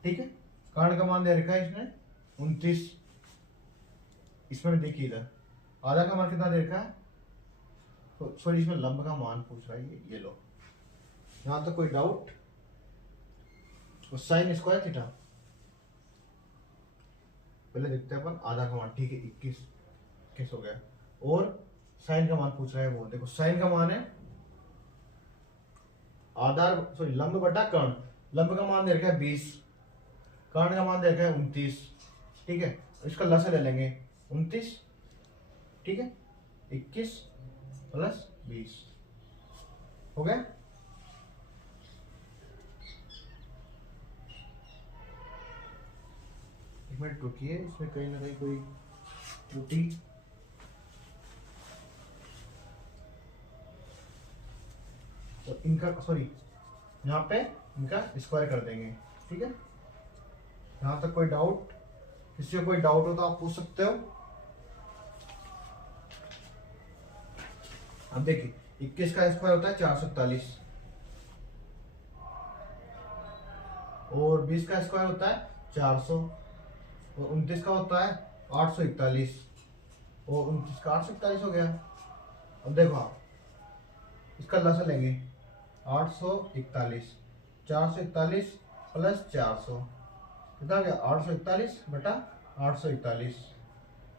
ठीक है। कर्ण का मान दे रखा है इसने 29। इसमें देखिए इधर आधा का मान कितना दे रखा है, सॉरी इसमें लंब का मान पूछ रहा है, ये लो। यहां तक कोई डाउट? साइन स्क्वायर थीटा पहले देखते हैं अपन, आधा का मान, ठीक है 21 हो गया। और साइन का मान पूछ रहा है, वो देखो साइन का मान है आधार, सॉरी लंब बटा कर्ण। लंब का मान दे रखा है 20, कर्ण का मान दे रखा है 29, ठीक है। इसका लसा ले लेंगे 29, ठीक है, 21 प्लस 20 हो गया। एक मिनट रुकिए, इसमें कहीं ना कहीं कोई त्रुटि, तो इनका, सॉरी यहाँ पे इनका स्क्वायर कर देंगे ठीक है, यहाँ तक कोई डाउट? किसी को कोई डाउट हो तो आप पूछ सकते हो। अब देखिए 21 का स्क्वायर होता है 441 और 20 का स्क्वायर होता है 400 और 29 का होता है 841 और 29 का 841 हो गया। अब देखो आप इसका लसन लेंगे 841 441 प्लस 400 कितना हो गया 841 बटा 841,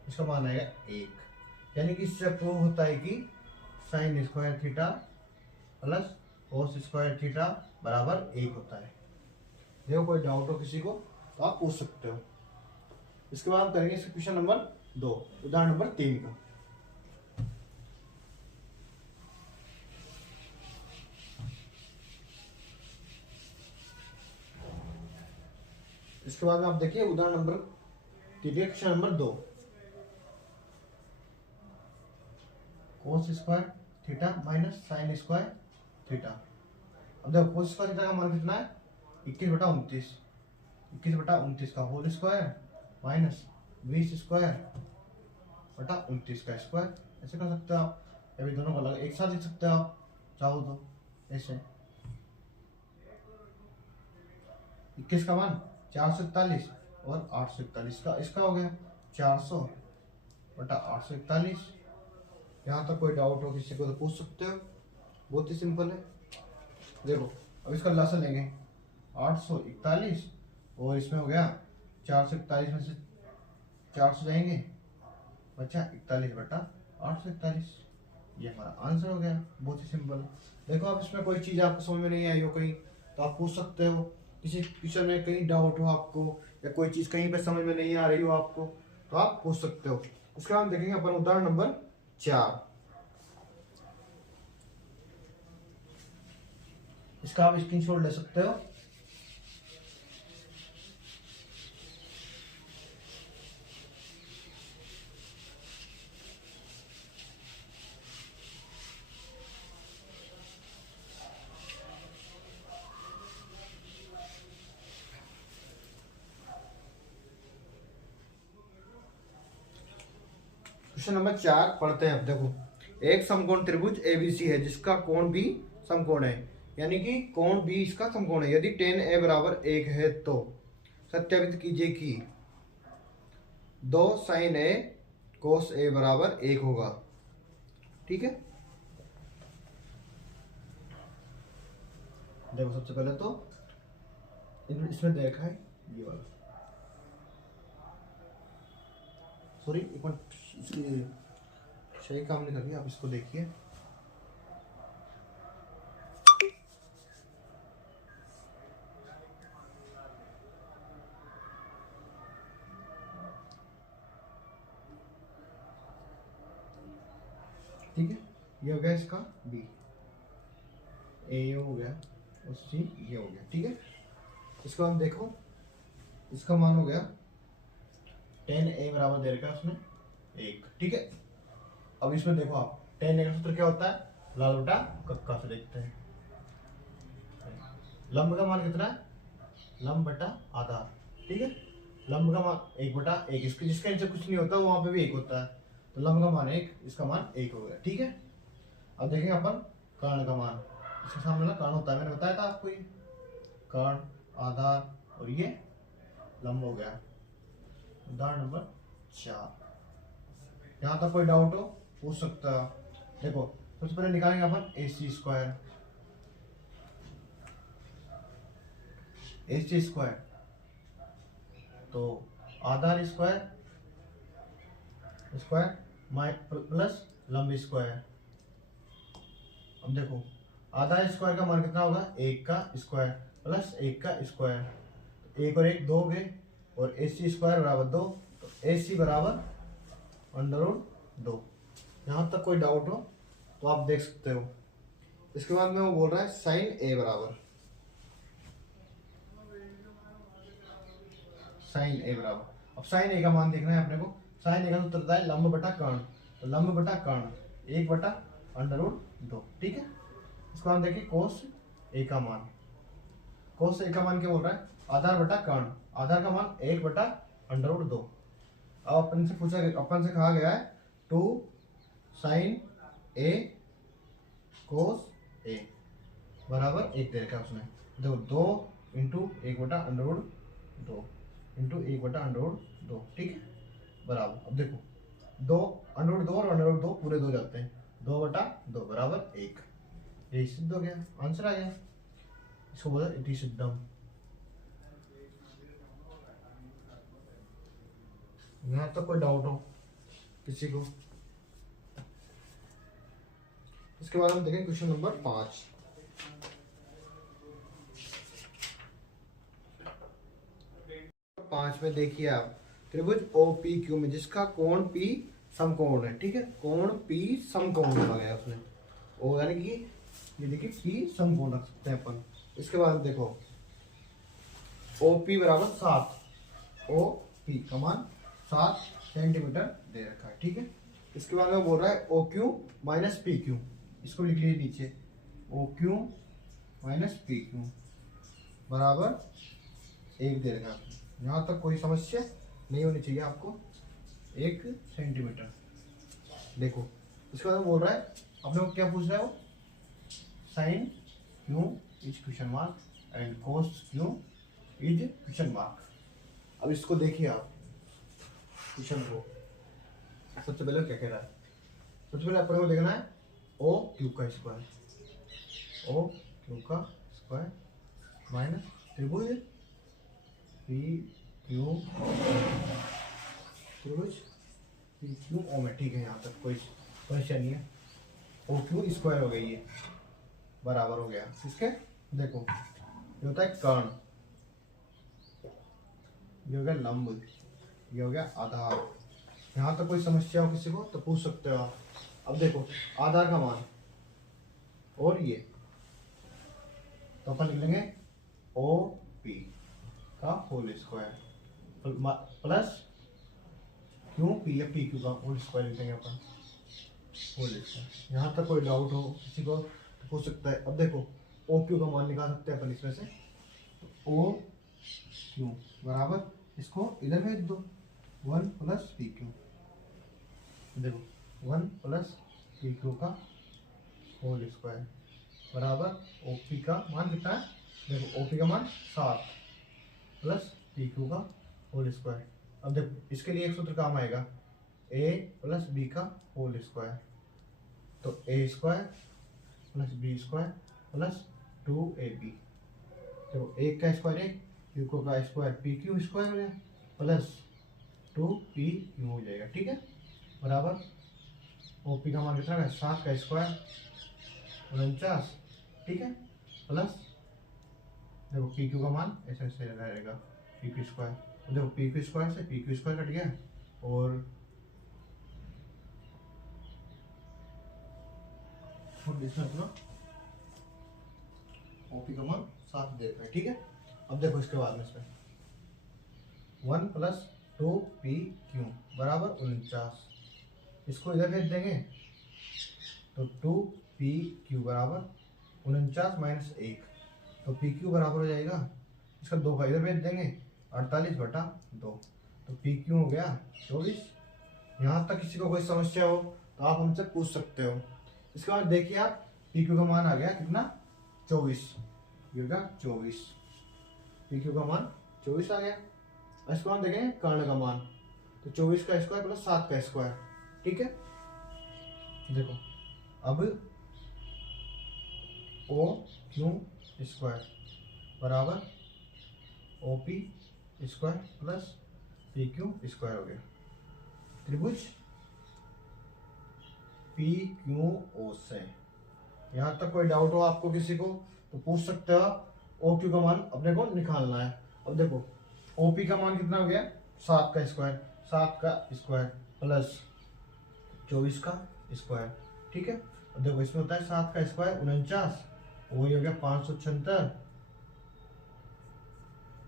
इसका मान आएगा 1। यानी कि इससे प्रूव होता है कि sine square theta plus cos square theta बराबर 1 होता है। देखो कोई डाउट हो किसी को तो आप पूछ सकते हो। इसके बाद हम करेंगे क्वेश्चन नंबर 2, उदाहरण नंबर 3 का। इसके बाद में आप देखिए उदाहरण number question number 2, cos square theta minus sine square theta. अब देखो कोस स्क्वायर थीटा का मान कितना है 21 बटा 29, 21 बटा 29 का होल स्क्वायर माइनस 20 स्क्वायर बटा 29 का स्क्वायर। ऐसे कर सकते हो आप, अभी दोनों को अलग एक साथ लिख सकते हो आप चाहो तो ऐसे। 21 का मान 441 और 841 का इसका हो गया 400 बटा 841। यहाँ तक कोई डाउट हो किसी को तो पूछ सकते हो, बहुत ही सिंपल है। देखो अब इसका लसन लेंगे 841 और इसमें हो गया 441 में से 400 जाएंगे बचा 41 बटा 841, ये हमारा आंसर हो गया। बहुत ही सिंपल। देखो अब इसमें कोई चीज़ आपको समझ में नहीं आई हो कहीं तो आप पूछ सकते हो, किसी क्वेश्चन में कहीं डाउट हो आपको या कोई चीज़ कहीं पे समझ में नहीं आ रही हो आपको तो आप पूछ सकते हो। उसके बाद देखेंगे अपन उदाहरण नंबर 4। इसका आप स्क्रीनशॉट ले सकते हो। क्वेश्चन नंबर 4 पढ़ते हैं। अब देखो एक समकोण त्रिभुज एबीसी है जिसका कोण भी समकोण है, यानी कि कोण भी इसका समकोण है। यदि tan a बराबर 1 है तो सत्यापित कीजिए कि 2 sin a cos a बराबर 1 होगा। ठीक है, देखो सबसे पहले तो इसमें देखा है ये वाला, सॉरी एक मिनट सही काम नहीं कर रही, आप इसको देखिए। ठीक है, ये हो गया इसका बी, ए हो गया और सी ये हो गया। ठीक है, इसको हम देखो इसका मान हो गया tan a बराबर दे रखा है उसने 1। ठीक है, अब इसमें देखो आप tan a का सूत्र क्या होता है, लाल बटा कक्का से देखते हैं। लंब का मान कितना है, लंब बटा आधार। ठीक है, लंब का मान 1 बटा 1, इसके जिसका इनसे कुछ नहीं होता वहां पे भी 1 होता है, तो लंब का मान 1, इसका मान 1 हो गया। ठीक है, अब देखेंगे अपन कर्ण का मान। इसके सामने ना कर्ण होता है, मैंने बताया था आपको, ये कर्ण आधार और ये लंब हो गया। उदाहरण नंबर 4। यहाँ तक कोई डाउट हो पूछ सकता है। देखो सबसे पहले निकालेंगे अपन AC स्क्वायर, AC स्क्वायर तो आधार स्क्वायर स्क्वायर प्लस लंब स्क्वायर। अब देखो आधार स्क्वायर का मान कितना होगा 1 का स्क्वायर प्लस 1 का स्क्वायर, 1 और 1 2 हो गए और AC स्क्वायर बराबर 2, तो AC बराबर √2। यहाँ तक कोई डाउट हो तो आप देख सकते हो। इसके बाद में वो बोल रहा है साइन A बराबर, साइन A बराबर, अब साइन A का मान देखना है अपने को। साइन A का सूत्र होता है लंब बटा कर्ण, तो लंब बटा कर्ण 1 बटा √2। ठीक है, इसको हम देखिए कोस A का मान, कोस ए का मान क्या बोल रहा है, आधार बटा कर्ण, आधार का मान 1 बटा अंडर रूट 2। अब अपन से पूछा, अपन से कहा गया है 2 साइन ए कोस ए बराबर 1 दे रखा है उसने। देखो 2 इंटू 1 बटा अंडर रूट 2 इंटू 1 बटा अंडर रूट 2, ठीक है बराबर। अब देखो 2 अंडर रूट 2 और अंडर रूट 2 पूरे 2 जाते हैं, 2 बटा 2 बराबर 1। ये सिद्ध हो गया, आंसर आ गया। इसको बोला इति सिद्धम। यहाँ तो कोई डाउट हो किसी को? इसके बाद हम देखें क्वेश्चन नंबर 5। पांच में देखिए आप, त्रिभुज ओ पी क्यू में जिसका कोण पी समकोण है, ठीक है, कोण पी समकोण रखा गया उसने, ओ यानी कि ये देखिए पी समकोण रख सकते हैं अपन। इसके बाद देखो ओ पी बराबर 7, ओ पी का मान 7 सेंटीमीटर दे रखा है, ठीक है। इसके बाद में बोल रहा है O Q minus P Q, इसको लिख लीजिए नीचे, O Q minus P Q बराबर 1 दे रखा है। यहाँ तक कोई समस्या नहीं होनी चाहिए आपको, 1 सेंटीमीटर। देखो इसके बाद बोल रहा है अपने को क्या पूछ रहा है वो, sine Q is question mark and cos Q is question mark. अब इसको देखिए आप क्वेश्चन को, सबसे पहले क्या कह रहा है, सबसे पहले अपने को देखना है ओ क्यू का स्क्वायर, ओ क्यू का स्क्वायर माइनस त्रिभुज पी क्यू, त्रिभुज पी क्यू ओ में, ठीक है, यहाँ तक कोई समस्या नहीं है। ओ क्यू स्क्वायर हो गई, ये बराबर हो गया इसके। देखो ये होता है कर्ण, ये हो गया लंब, ये हो गया आधार। यहाँ तक कोई समस्या हो किसी को तो पूछ सकते हो आप। अब देखो आधार का मान और ये, तो अपन लिख लेंगे ओ पी का whole square plus Q P या पी क्यू का होल स्क्वायर लिखेंगे अपन, होल स्क्वायर। यहाँ तक कोई डाउट हो किसी को तो पूछ सकता है। अब देखो ओ क्यू का मान निकाल सकते हैं अपन इसमें से, ओ क्यू बराबर, इसको इधर भेज दो, 1 प्लस पी क्यू, देखो 1 प्लस पी क्यू का होल स्क्वायर बराबर ओ पी का मान कितना है, देखो ओ पी का मान 7 प्लस पी क्यू का होल स्क्वायर। अब देखो इसके लिए एक सूत्र काम आएगा, ए प्लस बी का होल स्क्वायर, तो A square plus B square plus 2ab, तो 1 का स्क्वायर 1, क्यू का स्क्वायर पी क्यू स्क्वायर हो गया प्लस 2p क्यू हो जाएगा, ठीक है बराबर ओ पी का मान कितना है, 7 का स्क्वायर 49, ठीक है प्लस देखो पी क्यू का मान ऐसे ऐसे रहेगा, पी क्यू स्क्वायर, देखो पी क्यू स्क्वायर से पी क्यू स्क्वायर कट गया और इसमें अपना ओपी का मान 7 देते हैं, ठीक है। अब देखो इसके बाद में इसमें 1 प्लस 2p क्यू बराबर 49, इसको इधर भेज देंगे तो 2p क्यू बराबर 49 माइनस 1, तो पी क्यू बराबर हो जाएगा, इसका 2 का इधर भेज देंगे 48 बटा 2, तो पी क्यू हो गया 24। यहाँ तक किसी को कोई समस्या हो तो आप हमसे पूछ सकते हो। इसके बाद देखिए आप पी क्यू का मान आ गया कितना, 24, ये होगा 24, पी क्यू का मान 24 आ गया। इसके बाद देखें कर्ण का मान, तो 24 का स्क्वायर प्लस 7 का स्क्वायर, ठीक है। देखो अब ओ क्यू स्क्वायर बराबर O P square plus P Q square हो गया, त्रिभुज पी क्यू ओ से। यहाँ तक कोई डाउट हो आपको किसी को तो पूछ सकते हो आप। ओ क्यू का मान अपने को निकालना है। अब देखो ओ पी का मान कितना हो गया, 7 का स्क्वायर, 7 का स्क्वायर प्लस 24 का स्क्वायर, ठीक है। अब देखो इसमें होता है 7 का स्क्वायर 49, वही हो गया 576,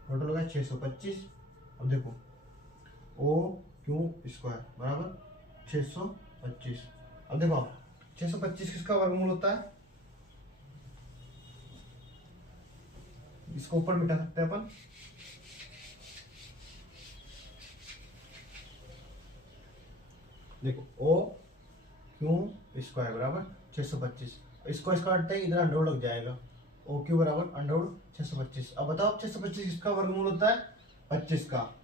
टोटल हो गया 625। अब देखो ओ क्यू स्क्वायर बराबर 625। अब देखो आप 625 किसका वर्गमूल होता है, इसको ऊपर मिटा सकते हैं अपन। देखो ओ क्यू स्क्वायर बराबर 625, इसको इसका हटते ही इधर अंडर लग जाएगा, ओ क्यू बराबर अंडर 625। अब बताओ 625 किसका वर्गमूल होता है? 25 का।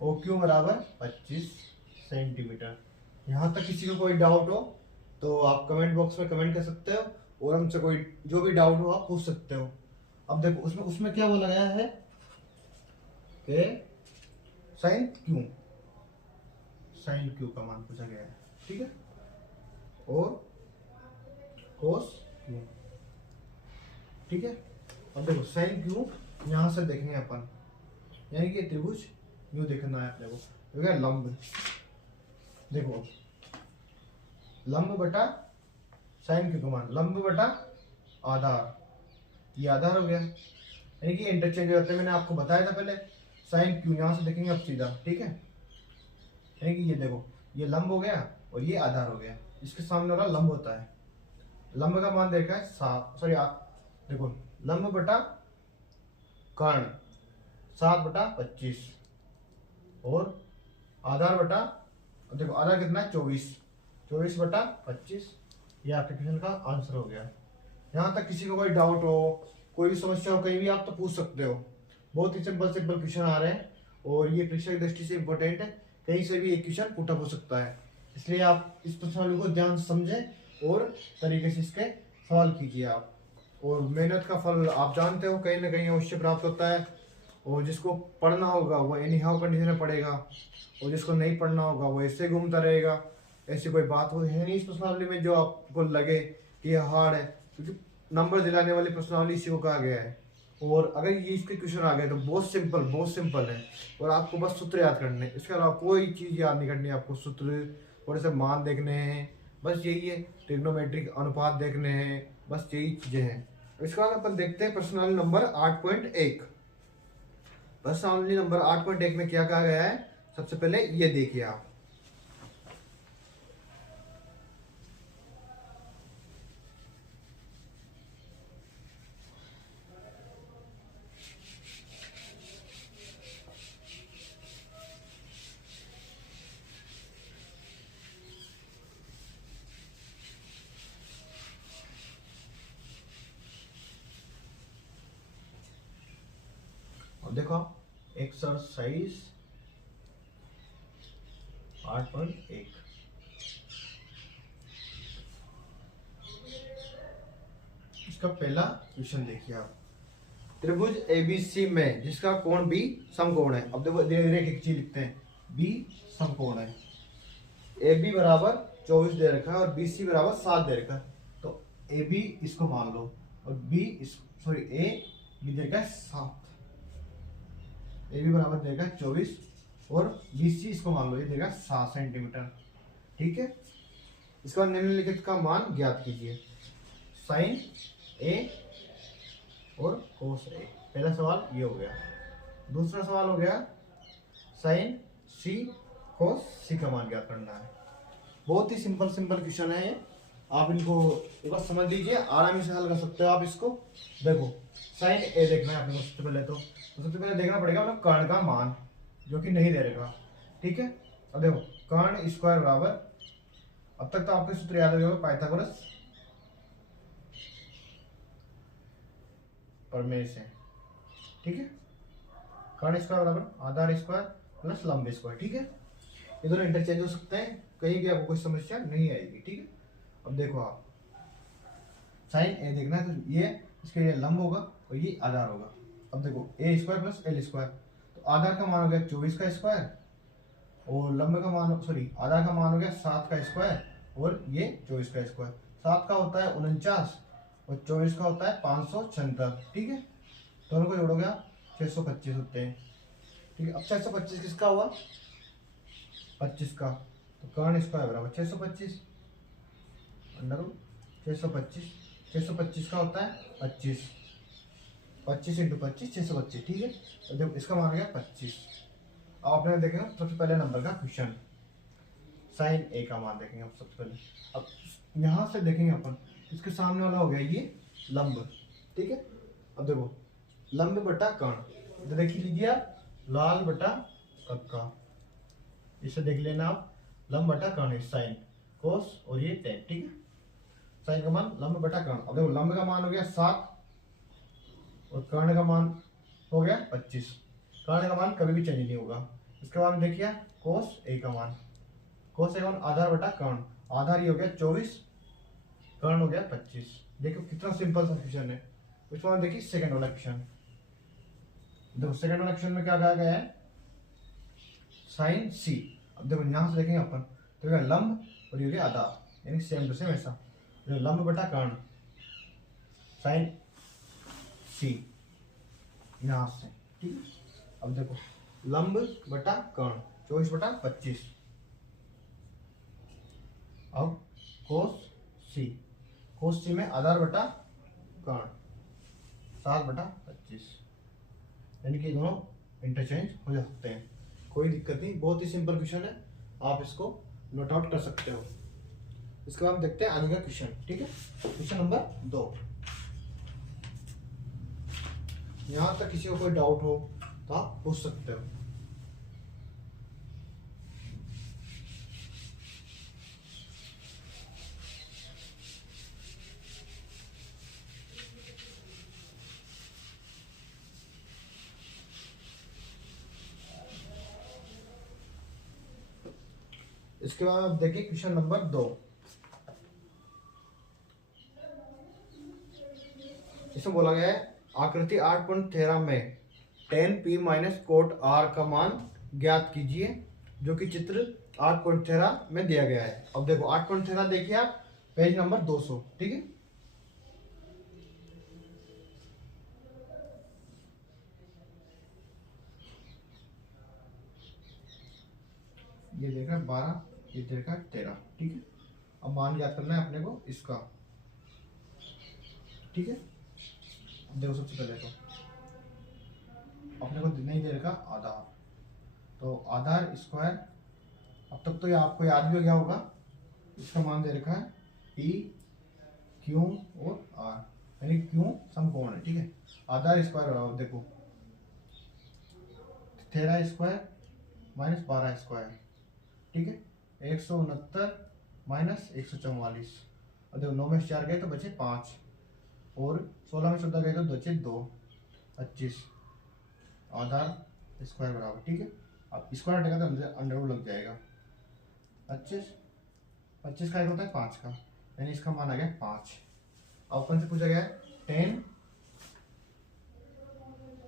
ओ क्यू बराबर 25 सेंटीमीटर। यहाँ तक किसी को कोई डाउट हो तो आप कमेंट बॉक्स में कमेंट कर सकते हो, और हमसे कोई जो भी डाउट हो आप पूछ सकते हो। अब देखो उसमें उसमें क्या बोला गया है कि साइन क्यू का मान पूछा गया है, ठीक है, और कोस क्यू, ठीक है। अब देखो साइन क्यू यहां से देखेंगे अपन, यानी कि त्रिभुज यूं देखना है अपने को, तो क्या लंब, देखो लंब बटा साइन क्यू का मान, लंब बटा आधार, ये आधार हो गया, यानी कि इंटरचेंज हो जाते हैं। मैंने आपको बताया था पहले, साइन क्यू यहां से देखेंगे अब सीधा, ठीक है, यानी कि ये देखो ये लंब हो गया और ये आधार हो गया, इसके सामने वाला लंब होता है। लंब का मान देखा है 7, सॉरी देखो लंब बटा कर्ण 7/25, और आधार बटा, देखो आधार कितना है 24/25, ये आपके क्वेश्चन का आंसर हो गया। यहाँ तक किसी को कोई डाउट हो, कोई भी समस्या हो कहीं भी, आप तो पूछ सकते हो। बहुत ही सिंपल क्वेश्चन आ रहे हैं, और ये परीक्षा की दृष्टि से इंपॉर्टेंट है, कहीं से भी एक क्वेश्चन पुट अप हो सकता है, इसलिए आप इस प्रश्नावली को ध्यान से समझें और तरीके से इसके सवाल कीजिए आप। और मेहनत का फल आप जानते हो कहीं ना कहीं अवश्य प्राप्त होता है, और जिसको पढ़ना होगा वो एनी हाउ कंडीशन में पढ़ेगा, और जिसको नहीं पढ़ना होगा वो ऐसे घूमता रहेगा। ऐसी कोई बात हो है नहीं इस प्रश्नावली में जो आपको लगे कि ये हार्ड है, क्योंकि नंबर दिलाने वाली प्रश्नावली इसी को कहा गया है। और अगर ये इसके क्वेश्चन आ गए तो बहुत सिंपल है, और आपको बस सूत्र याद करने हैं, इसके अलावा कोई चीज़ याद नहीं करनी है आपको। सूत्र थोड़े से मान देखने हैं, बस यही है, ट्रिग्नोमेट्रिक अनुपात देखने हैं, बस यही चीज़ें हैं। इसके बाद अपन देखते हैं प्रश्नावली नंबर 8.1। प्रश्नावली नंबर 8.1 में क्या कहा गया है, सबसे पहले ये देखिए आप। देखो एक्सरसाइज 8.1, इसका पहला क्वेश्चन देखिए आप। त्रिभुज एबीसी में जिसका कोण बी समकोण है। अब देखो धीरे धीरे एक चीज लिखते हैं, बी समकोण है, ए बी बराबर 24 दे रखा है और बी सी बराबर 7 दे रखा है, तो ए बी इसको मान लो, और बी सॉरी ए बी दे रखा है 7, ए बी बराबर देगा 24, और बी सी इसको मान लो ये देगा 7 सेंटीमीटर, ठीक है। इसके बाद निम्नलिखित का मान ज्ञात कीजिए, साइन ए और कोस ए। पहला सवाल ये हो गया। दूसरा सवाल हो गया साइन सी कोस सी का मान ज्ञात करना है। बहुत ही सिंपल क्वेश्चन है ये, आप इनको एक बार समझ लीजिए, आराम से हल कर सकते हो आप इसको। देखो साइन ए देखना है आपको सबसे पहले, तो सबसे पहले देखना पड़ेगा मतलब कर्ण का मान, जो कि नहीं दे रहेगा, ठीक है। अब देखो कर्ण स्क्वायर बराबर, अब तक तो आपके सूत्र याद हो गए, पाइथागोरस प्रमेय से, ठीक है। कर्ण स्क्वायर बराबर आधार स्क्वायर प्लस लंब स्क्वायर, ठीक है। ये दोनों इंटरचेंज हो सकते हैं, कहीं भी आपको कोई समस्या नहीं आएगी, ठीक है। अब देखो आप साइन ए देखना है, तो ये इसके लिए लंब होगा और ये आधार होगा। अब देखो ए स्क्वायर प्लस एल स्क्वायर, तो आधार का मान हो गया 24 का स्क्वायर, और लंब का मान सॉरी आधार का मान हो गया 7 का स्क्वायर, और ये 24 का स्क्वायर। 7 का होता है 49 और 24 का होता है 576, ठीक है। दोनों को जोड़ोगे आप 625 होते हैं, ठीक है। अब 625 किसका हुआ, 25 का, तो कर्ण स्क्वायर बराबर 625 अंडर 625 का होता है 25, 25 इंटू 25 625, ठीक है। तो देखो इसका मान गया 25। अब आपने देखेंगे सबसे पहले नंबर का क्वेश्चन, साइन ए का मान देखेंगे आप सबसे पहले। अब यहाँ से देखेंगे अपन, इसके सामने वाला हो गया ये लंब, ठीक है। अब देखो लंब बटा कर्ण, तो देख लीजिए आप, लाल बटा कक्का, इसे देख लेना आप, लंब बटा कर्ण साइन कोस और ये टेन, ठीक है। साइन का मान लंब बटा कर्ण, अब देखो लंब का मान हो गया 7 और कर्ण का मान हो गया 25। कर्ण का मान कभी भी चेंज नहीं होगा। इसके बाद देखिए कोस ए का मान, कोस ए का मान आधार बटा कर्ण, आधार ये हो गया 24, कर्ण हो गया 25। देखो कितना सिंपल सा क्वेश्चन है। उसके बाद देखिए सेकंड वाला क्वेश्चन, देखो सेकंड वाला क्वेश्चन में क्या कहा गया है, साइन सी। अब देखो यहां से देखेंगे अपन, तो क्या लंब और ये हो गया आधार, यानी सेम टू सेम ऐसा, लंब बटा कर्ण साइन सी यहां से, ठीक है। अब देखो लंब बटा कर्ण 24 बटा 25, अब कोस सी, कोस सी में आधार बटा कर्ण 7 बटा 25, यानी कि दोनों इंटरचेंज हो सकते हैं, कोई दिक्कत नहीं। बहुत ही सिंपल क्वेश्चन है, आप इसको नोट आउट कर सकते हो। इसके बाद देखते हैं आगे का क्वेश्चन, ठीक है। क्वेश्चन नंबर 2, यहां तक किसी को कोई डाउट हो तो आप पूछ सकते हो। इसके बाद आप देखिए क्वेश्चन नंबर 2, इसमें बोला गया है आकृति 8.13 में tan p minus cot r का मान ज्ञात कीजिए, जो कि चित्र 8.13 में दिया गया है। अब देखो 8.13 देखिए आप, पेज नंबर 200, ठीक है। ये देखा 12, ये देखा 13, ठीक है। अब मान ज्ञात करना है अपने को इसका, ठीक है। अब देखो सबसे पहले तो अपने को नहीं दे रखा आधार, तो आधार स्क्वायर, अब तक तो ये आपको याद भी हो गया होगा, इसका मान दे रखा है पी क्यू और आर, यानी क्यू समकोण है, ठीक है। आधार स्क्वायर बराबर देखो 13 स्क्वायर माइनस 12 स्क्वायर, ठीक है, 169 माइनस 144, और देखो 9 में से 4 गए तो बचे 5, और 16 में 14 गए तो बचे 2, 25 आधार स्क्वायर बराबर, ठीक है। अब स्क्वायर हटेगा तो अंडर रूट लग जाएगा, 25 का एक होता है 5 का, यानी इसका मान आ गया 5। अब अपन से पूछा गया है 10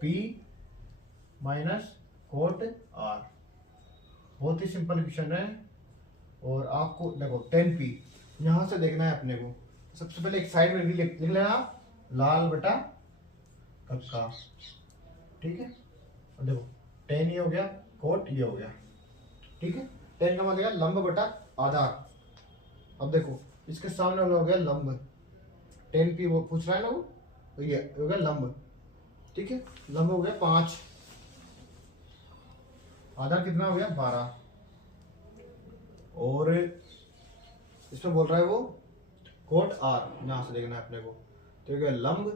p माइनस कोट r, बहुत ही सिंपल क्वेश्चन है। और आपको देखो 10p यहां से देखना है अपने को, सबसे पहले एक साइड में भी लिख लेना, लाल बटा कक्का, ठीक है। और देखो 10 ये हो गया, कोट ये हो गया, ठीक है। 10 का मतलब देगा लंब बटा आधार। अब देखो इसके सामने वाला हो गया लंब, 10p वो पूछ रहा है ना वो, तो ये हो गया लंब, ठीक है। लंब हो गया 5, आधार कितना हो गया 12, और इसमें बोल रहा है वो कोट r, यहां से देखना है अपने को, तो ये हो गया लंब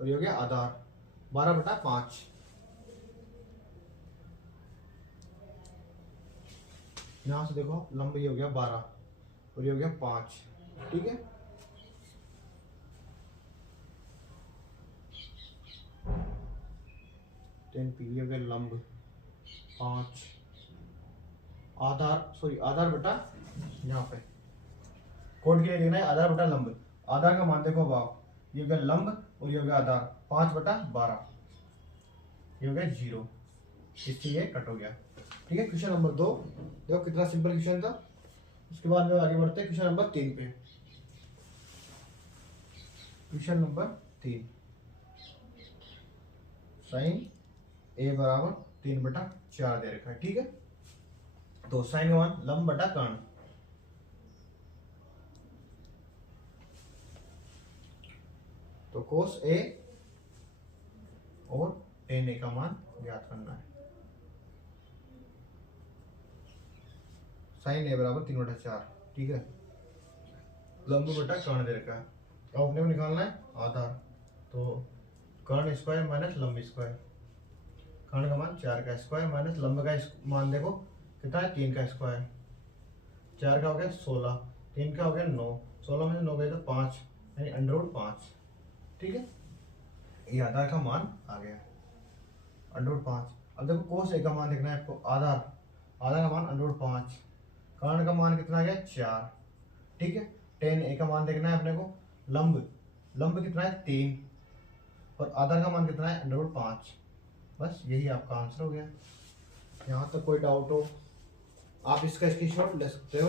और ये हो गया आधार 12 बटा 5, यहां से देखो लंब ये हो गया 12 और ये हो गया 5, ठीक है। ये हो गया लंब 5, आधार सॉरी आधार बटा, यहाँ पे कोड के लिए लेना है आधार बटा लंब, आधार का मान देखो भाव, ये हो गया लंब और ये हो गया आधार 5 बटा 12, ये हो गया 0, इससे ये कट हो गया, ठीक है। क्वेश्चन नंबर 2 देखो कितना सिंपल क्वेश्चन था। उसके बाद में आगे बढ़ते हैं क्वेश्चन नंबर 3 पे। क्वेश्चन नंबर 3, साइन ए बराबर 3 बटा 4 दे रखा है, ठीक है। तो साइन का मान लंब बटा कर्ण, तो कोस ए और टेन ए का मान ज्ञात करना है। साइन ए बराबर 3 बटा 4, ठीक है। लंब बटा कर्ण दे रखा है, तो अपने को निकालना है आधार, तो कर्ण स्क्वायर माइनस लंब स्क्वायर। कर्ण का मान 4 का स्क्वायर माइनस लंब का मान देखो कितना है, 3 का स्क्वायर। 4 का हो गया 16, 3 का हो गया 9, 16 में से 9 गए तो 5, यानी √5। ठीक है, ये आधार का मान आ गया √5। अब देखो कोस ए का मान देखना है आपको, आधार का मान √5। कर्ण का मान कितना आ गया 4। ठीक है, tan ए का मान देखना है अपने को, लंब कितना है 3, और आधार का मान कितना है √5। बस यही आपका आंसर हो गया। यहाँ तक कोई डाउट हो आप इसका स्क्रीनशॉट ले सकते हो।